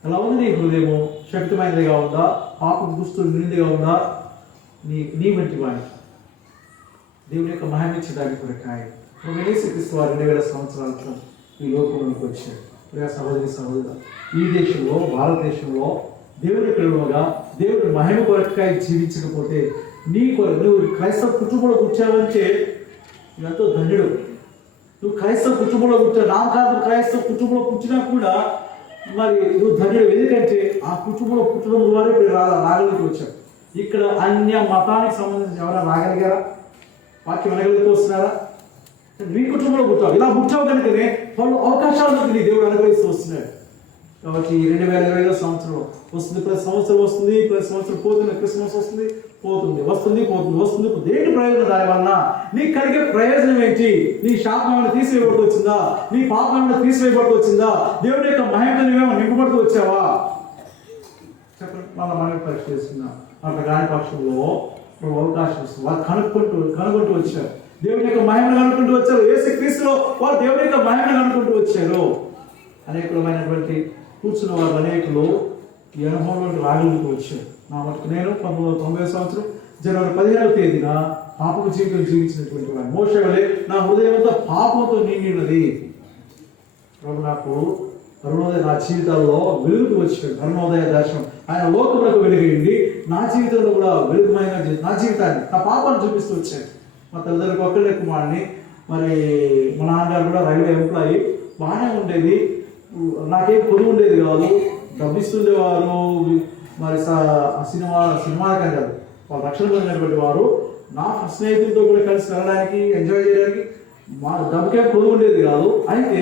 ఎలా ఉంది నీ హృదయము? శక్తిమైనదిగా ఉందా? పాపం దుస్తులు నిండిగా ఉందా? నీ వంటి వాణి దేవుని యొక్క మహిమించడానికి కొరకాయ యేసుక్రీస్తు వారు 2000 సంవత్సరాల క్రితం ఈ లోకంలోకి వచ్చాడు. ప్రియ సహోదరి ఈ దేశంలో, భారతదేశంలో దేవుని పిలువగా దేవుని మహిమ కొరకాయ జీవించకపోతే నీ కొరకు నువ్వు క్రైస్తవ కుటుంబంలో కూర్చావంటే ఎంతో ధన్యుడు. నువ్వు క్రైస్తవ కుటుంబంలో కూర్చో, నా కాదు క్రైస్తవ కుటుంబంలో కూర్చున్నా కూడా మరి నువ్వు ధన్యుడు. ఎందుకంటే ఆ కుటుంబంలో పుట్టడం ద్వారా ఇప్పుడు రాగలికి వచ్చావు. ఇక్కడ అన్య మతానికి సంబంధించి ఎవరైనా రాగలిగారా? వాక్యం వినగలిగితే వస్తున్నారా? నీ కుటుంబంలో పుట్టావు. ఇలా పుట్టావు కనుకనే వాళ్ళు అవకాశాలను నీ దేవుడు అనుగ్రహిస్తూ వస్తున్నాడు. కాబట్టి ఈ 2020 సంవత్సరం వస్తుంది, ప్రతి సంవత్సరం వస్తుంది, ప్రతి సంవత్సరం పోతుంది. క్రిస్మస్ వస్తుంది, పోతుంది, వస్తుంది, పోతుంది, వస్తుంది. దేని ప్రయోజనం దానివల్ల? నీకు కలిగే ప్రయోజనం ఏంటి? నీ శాపం ఏమైనా తీసివేయబడుతూ వచ్చిందా? నీ పాపం ఏమైనా తీసివేయబడుతూ వచ్చిందా? దేవుడి యొక్క మహిమను నువ్వేమో నింపబడుతూ వచ్చావా? చెప్పండి. మళ్ళీ మనం పరీక్ష చేస్తున్నాం. అట్లా కాని పక్షంలో అవకాశం వస్తుంది. వాళ్ళు కనుగొంటూ వచ్చారు, దేవుని యొక్క మహిమను కనుక్కుంటూ వచ్చారు. యేసుక్రీస్తులో వాళ్ళు దేవుని యొక్క మహిమను కనుక్కుంటూ వచ్చారు. అనేకమైనటువంటి కూర్చున్న వాళ్ళు అనేకులు ఈ అనుభవంలో రాగలుగుతూ వచ్చారు. నా మటుకు నేను 1990 సంవత్సరం జనవరి 15వ తేదీన పాపపు జీవితం జీవించినటువంటి వాడు. మోషే వలె నా హృదయం అంతా పాపంతో నిండినది. ప్రభు నాకు అరుణోదయ నా జీవితాల్లో వెలుగుతూ వచ్చాడు. అరుణోదయ దర్శనం ఆయన లోకములకు వెలుగైంది. నా జీవితంలో కూడా వెలుగుమైన నా జీవితాన్ని, నా పాపాన్ని చూపిస్తూ వచ్చాడు. మా తల్లిదండ్రులకు ఒక్కళ్ళే కుమారుని. మరి మా నాన్నగారు కూడా రైల్వే ఎంప్లాయీ. బాగానే ఉండేది, నాకేం పొరుగు ఉండేది కాదు. డబ్బిస్తుండేవారు. మరి సినిమాలకని కాదు, వాళ్ళు రక్షణ పొందినటువంటి వారు. నా స్నేహితులతో కూడా కలిసి వెళ్ళడానికి, ఎంజాయ్ చేయడానికి మా డబ్బుకేం పొరుగు ఉండేది కాదు. అయితే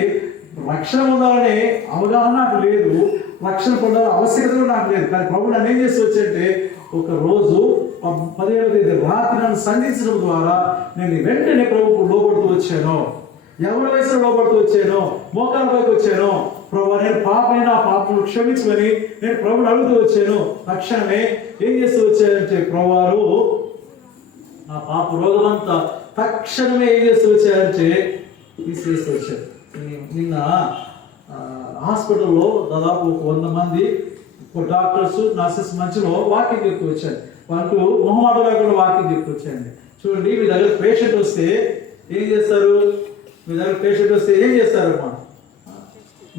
రక్షణ పొందాలనే అవగాహన నాకు లేదు, రక్షణ పొందాలనే ఆవశ్యకత కూడా నాకు లేదు. కానీ ప్రభు నన్ను ఏం చేసి వచ్చంటే, ఒక రోజు 17వ తేదీ రాత్రి నన్ను సంధించడం ద్వారా నేను వెంటనే ప్రభుకు లోపడుతూ వచ్చాను. ఎవరి వయసులో లోపడుతూ వచ్చాను, మోకాలపైకి వచ్చాను. ప్రభు నేను పాపమైన ఆ పాపను క్షమించమని నేను ప్రభుని అడుగుతూ వచ్చాను. తక్షణమే ఏం చేస్తూ వచ్చారంటే ప్రభువారు ఆ పాప రోగమంతా తక్షణమే ఏం చేస్తూ వచ్చారంటే తీసివేస్తూ వచ్చారు. నిన్న హాస్పిటల్లో దాదాపు 100 మంది డాక్టర్స్, నర్సెస్ మధ్యలో వాకింగ్ చెప్తూ వచ్చారు. వాళ్ళకు మొహమాట లేకుండా వాకింగ్ చెప్తూ వచ్చాయండి. చూడండి, మీ దగ్గర పేషెంట్ వస్తే ఏం చేస్తారు? మీ దగ్గర పేషెంట్ వస్తే ఏం చేస్తారమ్మా?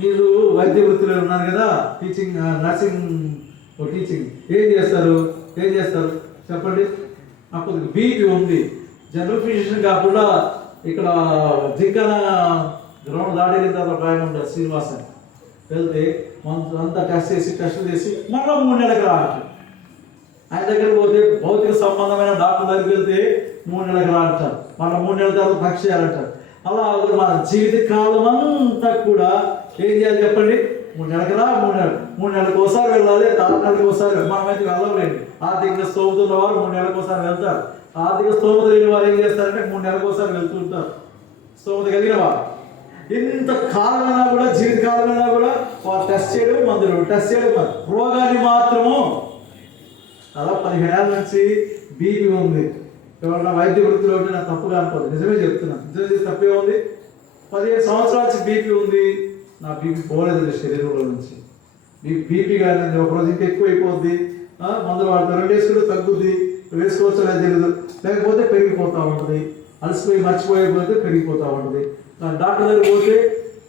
మీరు వైద్య వృత్తిలో ఉన్నారు కదా, టీచింగ్, నర్సింగ్, టీచింగ్. ఏం చేస్తారు చెప్పండి. నాకు బీపీ ఉంది, జనరల్ ఫిజిషియన్ కాకుండా ఇక్కడ జింకన గ్రౌండ్ దాడేసిన తర్వాత ఒక ఆయన ఉంటారు, శ్రీనివాస్ అని. వెళ్తే అంతా టెస్టులు చేసి మళ్ళీ 3 నెలలకు రావట్లేదు. ఆయన దగ్గరికి పోతే భౌతిక సంబంధమైన డాక్టర్ దగ్గరికి వెళ్తే 3 నెలలకు రాంటారు, మళ్ళీ 3 నెలల తర్వాత పరీక్ష చేయాలంటారు. అలా మన జీవిత కాలం అంతా కూడా ఏం చేయాలి చెప్పండి? 3 నెలలకు రా, 3 నెలలకు ఒకసారి వెళ్ళాలి, 4 నెలలకు ఒకసారి. మనమైతే వెళ్ళలేండి. ఆర్థిక స్తోమత ఉన్న వారు 3 నెలలకు ఒకసారి వెళ్తారు. ఆర్థిక స్తోమత లేని వారు ఏం చేస్తారంటే 3 నెలలకు ఒకసారి వెళ్తూ ఉంటారు. స్తోమత కలిగిన వారు ఇంత కాలమైనా కూడా, జీవిత కాలమైనా కూడా వారు టెస్ట్ చేయడం, మందులు టెస్ట్ చేయడం. రోగాన్ని మాత్రము అలా 15 ఏళ్ళ నుంచి బీపీ ఉంది. ఎవరన్నా వైద్య వృత్తిలో ఉంటే నాకు తప్పుగా అనుకోదు, నిజమే చెప్తున్నాను. నిజమే, తప్పే ఉంది. 15 సంవత్సరాల నుంచి బీపీ ఉంది. నా బీపీ పోలేదండి శరీరంలో నుంచి. బీపీ కానీ ఒకరోజు ఇంకా ఎక్కువ అయిపోద్ది. మందులు వాడుతారు, 2 వేసుకుంటే తగ్గుద్ది, వేసుకోవచ్చో లేదు తెలియదు, లేకపోతే పెరిగిపోతూ ఉంటుంది. అలసిపోయి మర్చిపోయిపోతే పెరిగిపోతూ ఉంటుంది. డాక్టర్ దగ్గర పోతే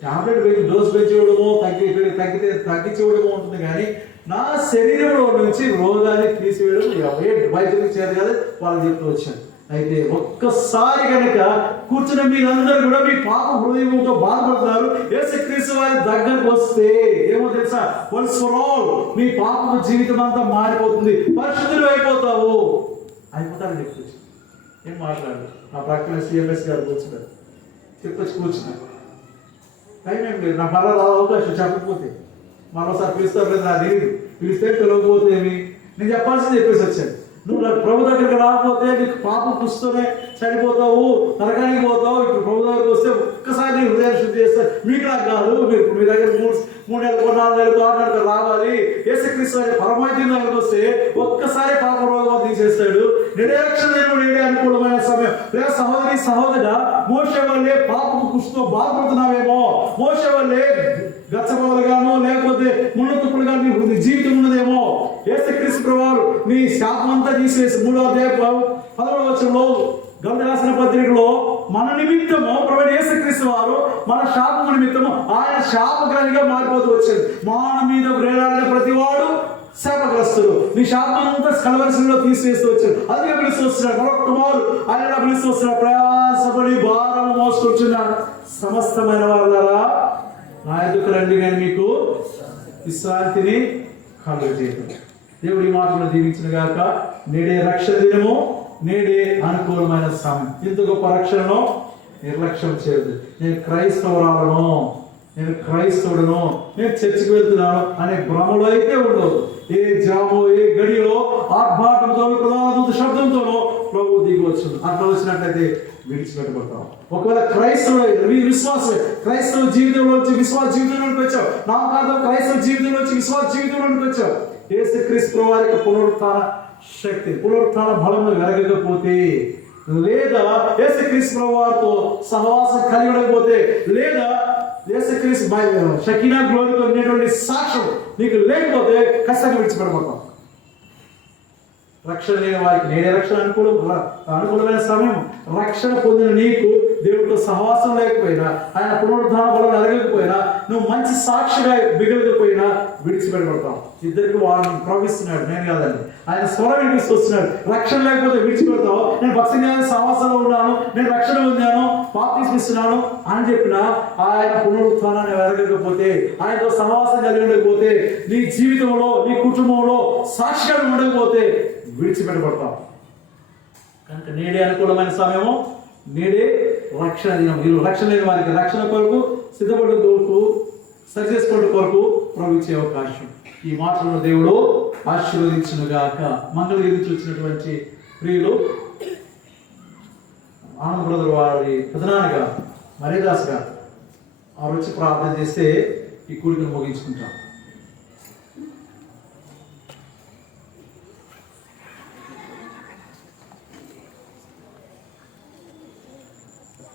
టాబ్లెట్ డోస్ పెంచివ్వడమో తగ్గించివ్వడమో ఉంటుంది. కానీ నా శరీరంలో నుంచి రోగాన్ని తీసివేయడం ఏ వైద్యులకు చేయాలి కదా, వాళ్ళు చెప్తూ వచ్చాను. అయితే ఒక్కసారి కనుక కూర్చున్న మీరందరూ కూడా మీ పాప హృదయంతో బాధపడుతున్నారు. యేసుక్రీస్తు వారి దగ్గరకు వస్తే ఏమో తెలుసా? వన్స్ ఫర్ ఆల్ మీ పాప జీవితం అంతా మారిపోతుంది, పరిశుద్ధులు అయిపోతారు చెప్తూ. ఏం మాట్లాడు? ఆ ప్రక్కన సిఎంఎస్ గారు కూర్చున్నారు, కూర్చున్నారు. టైం ఏం లేదు, నా మళ్ళా అవకాశం చెప్పకపోతే మరోసారి పిలుస్తారు లేదా నాకు తెలియదు. పిలిస్తే పిలవకపోతే ఏమి, నేను చెప్పాల్సింది చెప్పేసి వచ్చాను. నువ్వు నాకు ప్రభు దగ్గరికి రాకపోతే నీకు పాపం పుస్తూనే చనిపోతావు, నరకానికి పోతావు. ఇప్పుడు ప్రభు దగ్గరికి వస్తే ఒక్కసారి నీ హృదయాన్ని శుద్ధి చేస్తారు. మీకు నాకు కాదు, మీరు మీ దగ్గర 3 నెలలకు 4 నెలలకు 6 నెలలకు రావాలి. యేసుక్రీస్తు వారి పరమైద్యం దగ్గరికి వస్తే ఒక్కసారి పాప రోగం తీసేస్తాడు. నిరక్షణ నేడే అనుకూలమైన సమయం. లేదా సహోదరి సహోదరుడా, మోషే వల్లే పాపము కుష్ఠతో బాధపడుతున్నావేమో, మోషే వల్లే గచ్చబోలుగాను లేకపోతే ముళ్ళ తుప్పులుగా నీ జీవితం ఉన్నదేమో. యేసుక్రీస్తు ప్రభువారు నీ శాపం అంతా తీసివేసి 3వ అధ్యాయం 11వ వచనంలో గలతీయులకు రాసిన పత్రికలో మన నిమిత్తము ప్రభువైన యేసుక్రీస్తు వారు మన శాపము నిమిత్తము ఆయన శాపగ్రహిగా మారిపోతూ వచ్చాడు. మాన మీద వేలాడిన ప్రతివాడు శాపగ్రస్తుడు. నీ శాపమంతా కలవరిశిలో తీసివేస్తూ వచ్చాడు. అదిగా పిలుస్తూ వస్తున్నాడు. మరొక వారు ఆయన పిలుస్తూ వస్తున్నాడు. ప్రయాసపడి భారం మోసుకొచ్చున్నాడు సమస్తమైన వారులారా నా ఎదుకు రండి, నేను మీకు విశ్రాంతిని కలుగజేయను. దేవుడి మాటలను దీవించిన గాక. నేడే రక్షణ దినము, నేడే అనుకూలమైన సమయం. ఇంత గొప్ప రక్షణను నిర్లక్ష్యం చేయదు. నేను క్రైస్తవురాలను, నేను క్రైస్తవుడను, నేను చర్చికి వెళ్తున్నాను అనే భ్రమలో అయితే ఉండదు. ఏ జామో ఏ గడిలో ఆర్భాటంతో ప్రధాన శబ్దంతోనో ప్రభు దిగి వచ్చింది. అట్లా వచ్చినట్లయితే విడిచిపెట్టబడతాం. ఒకవేళ క్రైస్తవుడు విశ్వాసమే, క్రైస్తవ జీవితంలోంచి విశ్వాస జీవితంలోకి వచ్చావు, నా కాదు క్రైస్తవ జీవితంలోంచి విశ్వాస జీవితంలోకి వచ్చావు. యేసుక్రీస్తు ప్రభువు వారి యొక్క పునరుత్థాన శక్తి, పునరుత్థాన బలము వెలగకపోతే, లేదా యేసుక్రీస్తు ప్రభువు వారితో సహవాసం కలిగి ఉండకపోతే, లేదా యేసుక్రీస్తు షకీనా గ్లోరీతో ఉండేటువంటి సాక్ష్యం నీకు లేకపోతే ఖచ్చితంగా విడిచిపెట్టబడతాం. రక్షణ లేని వారికి నేనే రక్షణ అనుకూలమైన సమయం. రక్షణ పొందిన నీకు దేవుడితో సహవాసం లేకపోయినా, ఆయన పునరుద్ధాన బలం ఎరగకపోయినా, నువ్వు మంచి సాక్షిగా మిగలకపోయినా విడిచిపెట్టబడతాం. ఇద్దరికి వారిని ప్రవహిస్తున్నాడు, నేను కాదండి. ఆయన స్వరం వినిపిస్తున్నాడు. రక్షణ లేకపోతే విడిచిపెడతావు. నేను భక్తి సహవాసంలో ఉన్నాను, నేను రక్షణ పొందాను, బాప్తిస్మం ఇస్తున్నాను అని చెప్పినా ఆయన పునరుత్థానాన్ని ఎరగకపోతే, ఆయనతో సహవాసం కలిగి ఉండకపోతే, నీ జీవితంలో నీ కుటుంబంలో సాక్షిగా ఉండకపోతే విడిచిపెట్టబడతాం. కనుక నేడే అనుకూలమైన సమయము, నేడే రక్షణ దినం. వీరు రక్షణ లేని వారికి రక్షణ కొరకు సిద్ధపడే కొరకు సరి చేసుకోవడం కొరకు ప్రవహించే అవకాశం. ఈ మాటలను దేవుడు ఆశీర్వదించును గాక. మంగళగిరి నుంచి వచ్చినటువంటి ప్రియులు ఆనంద బ్రదర్ వారి ప్రధానగా మర్యాదాస్ గారు వారు వచ్చి ప్రార్థన చేస్తే ఈ కూడికను ముగించుకుంటాం.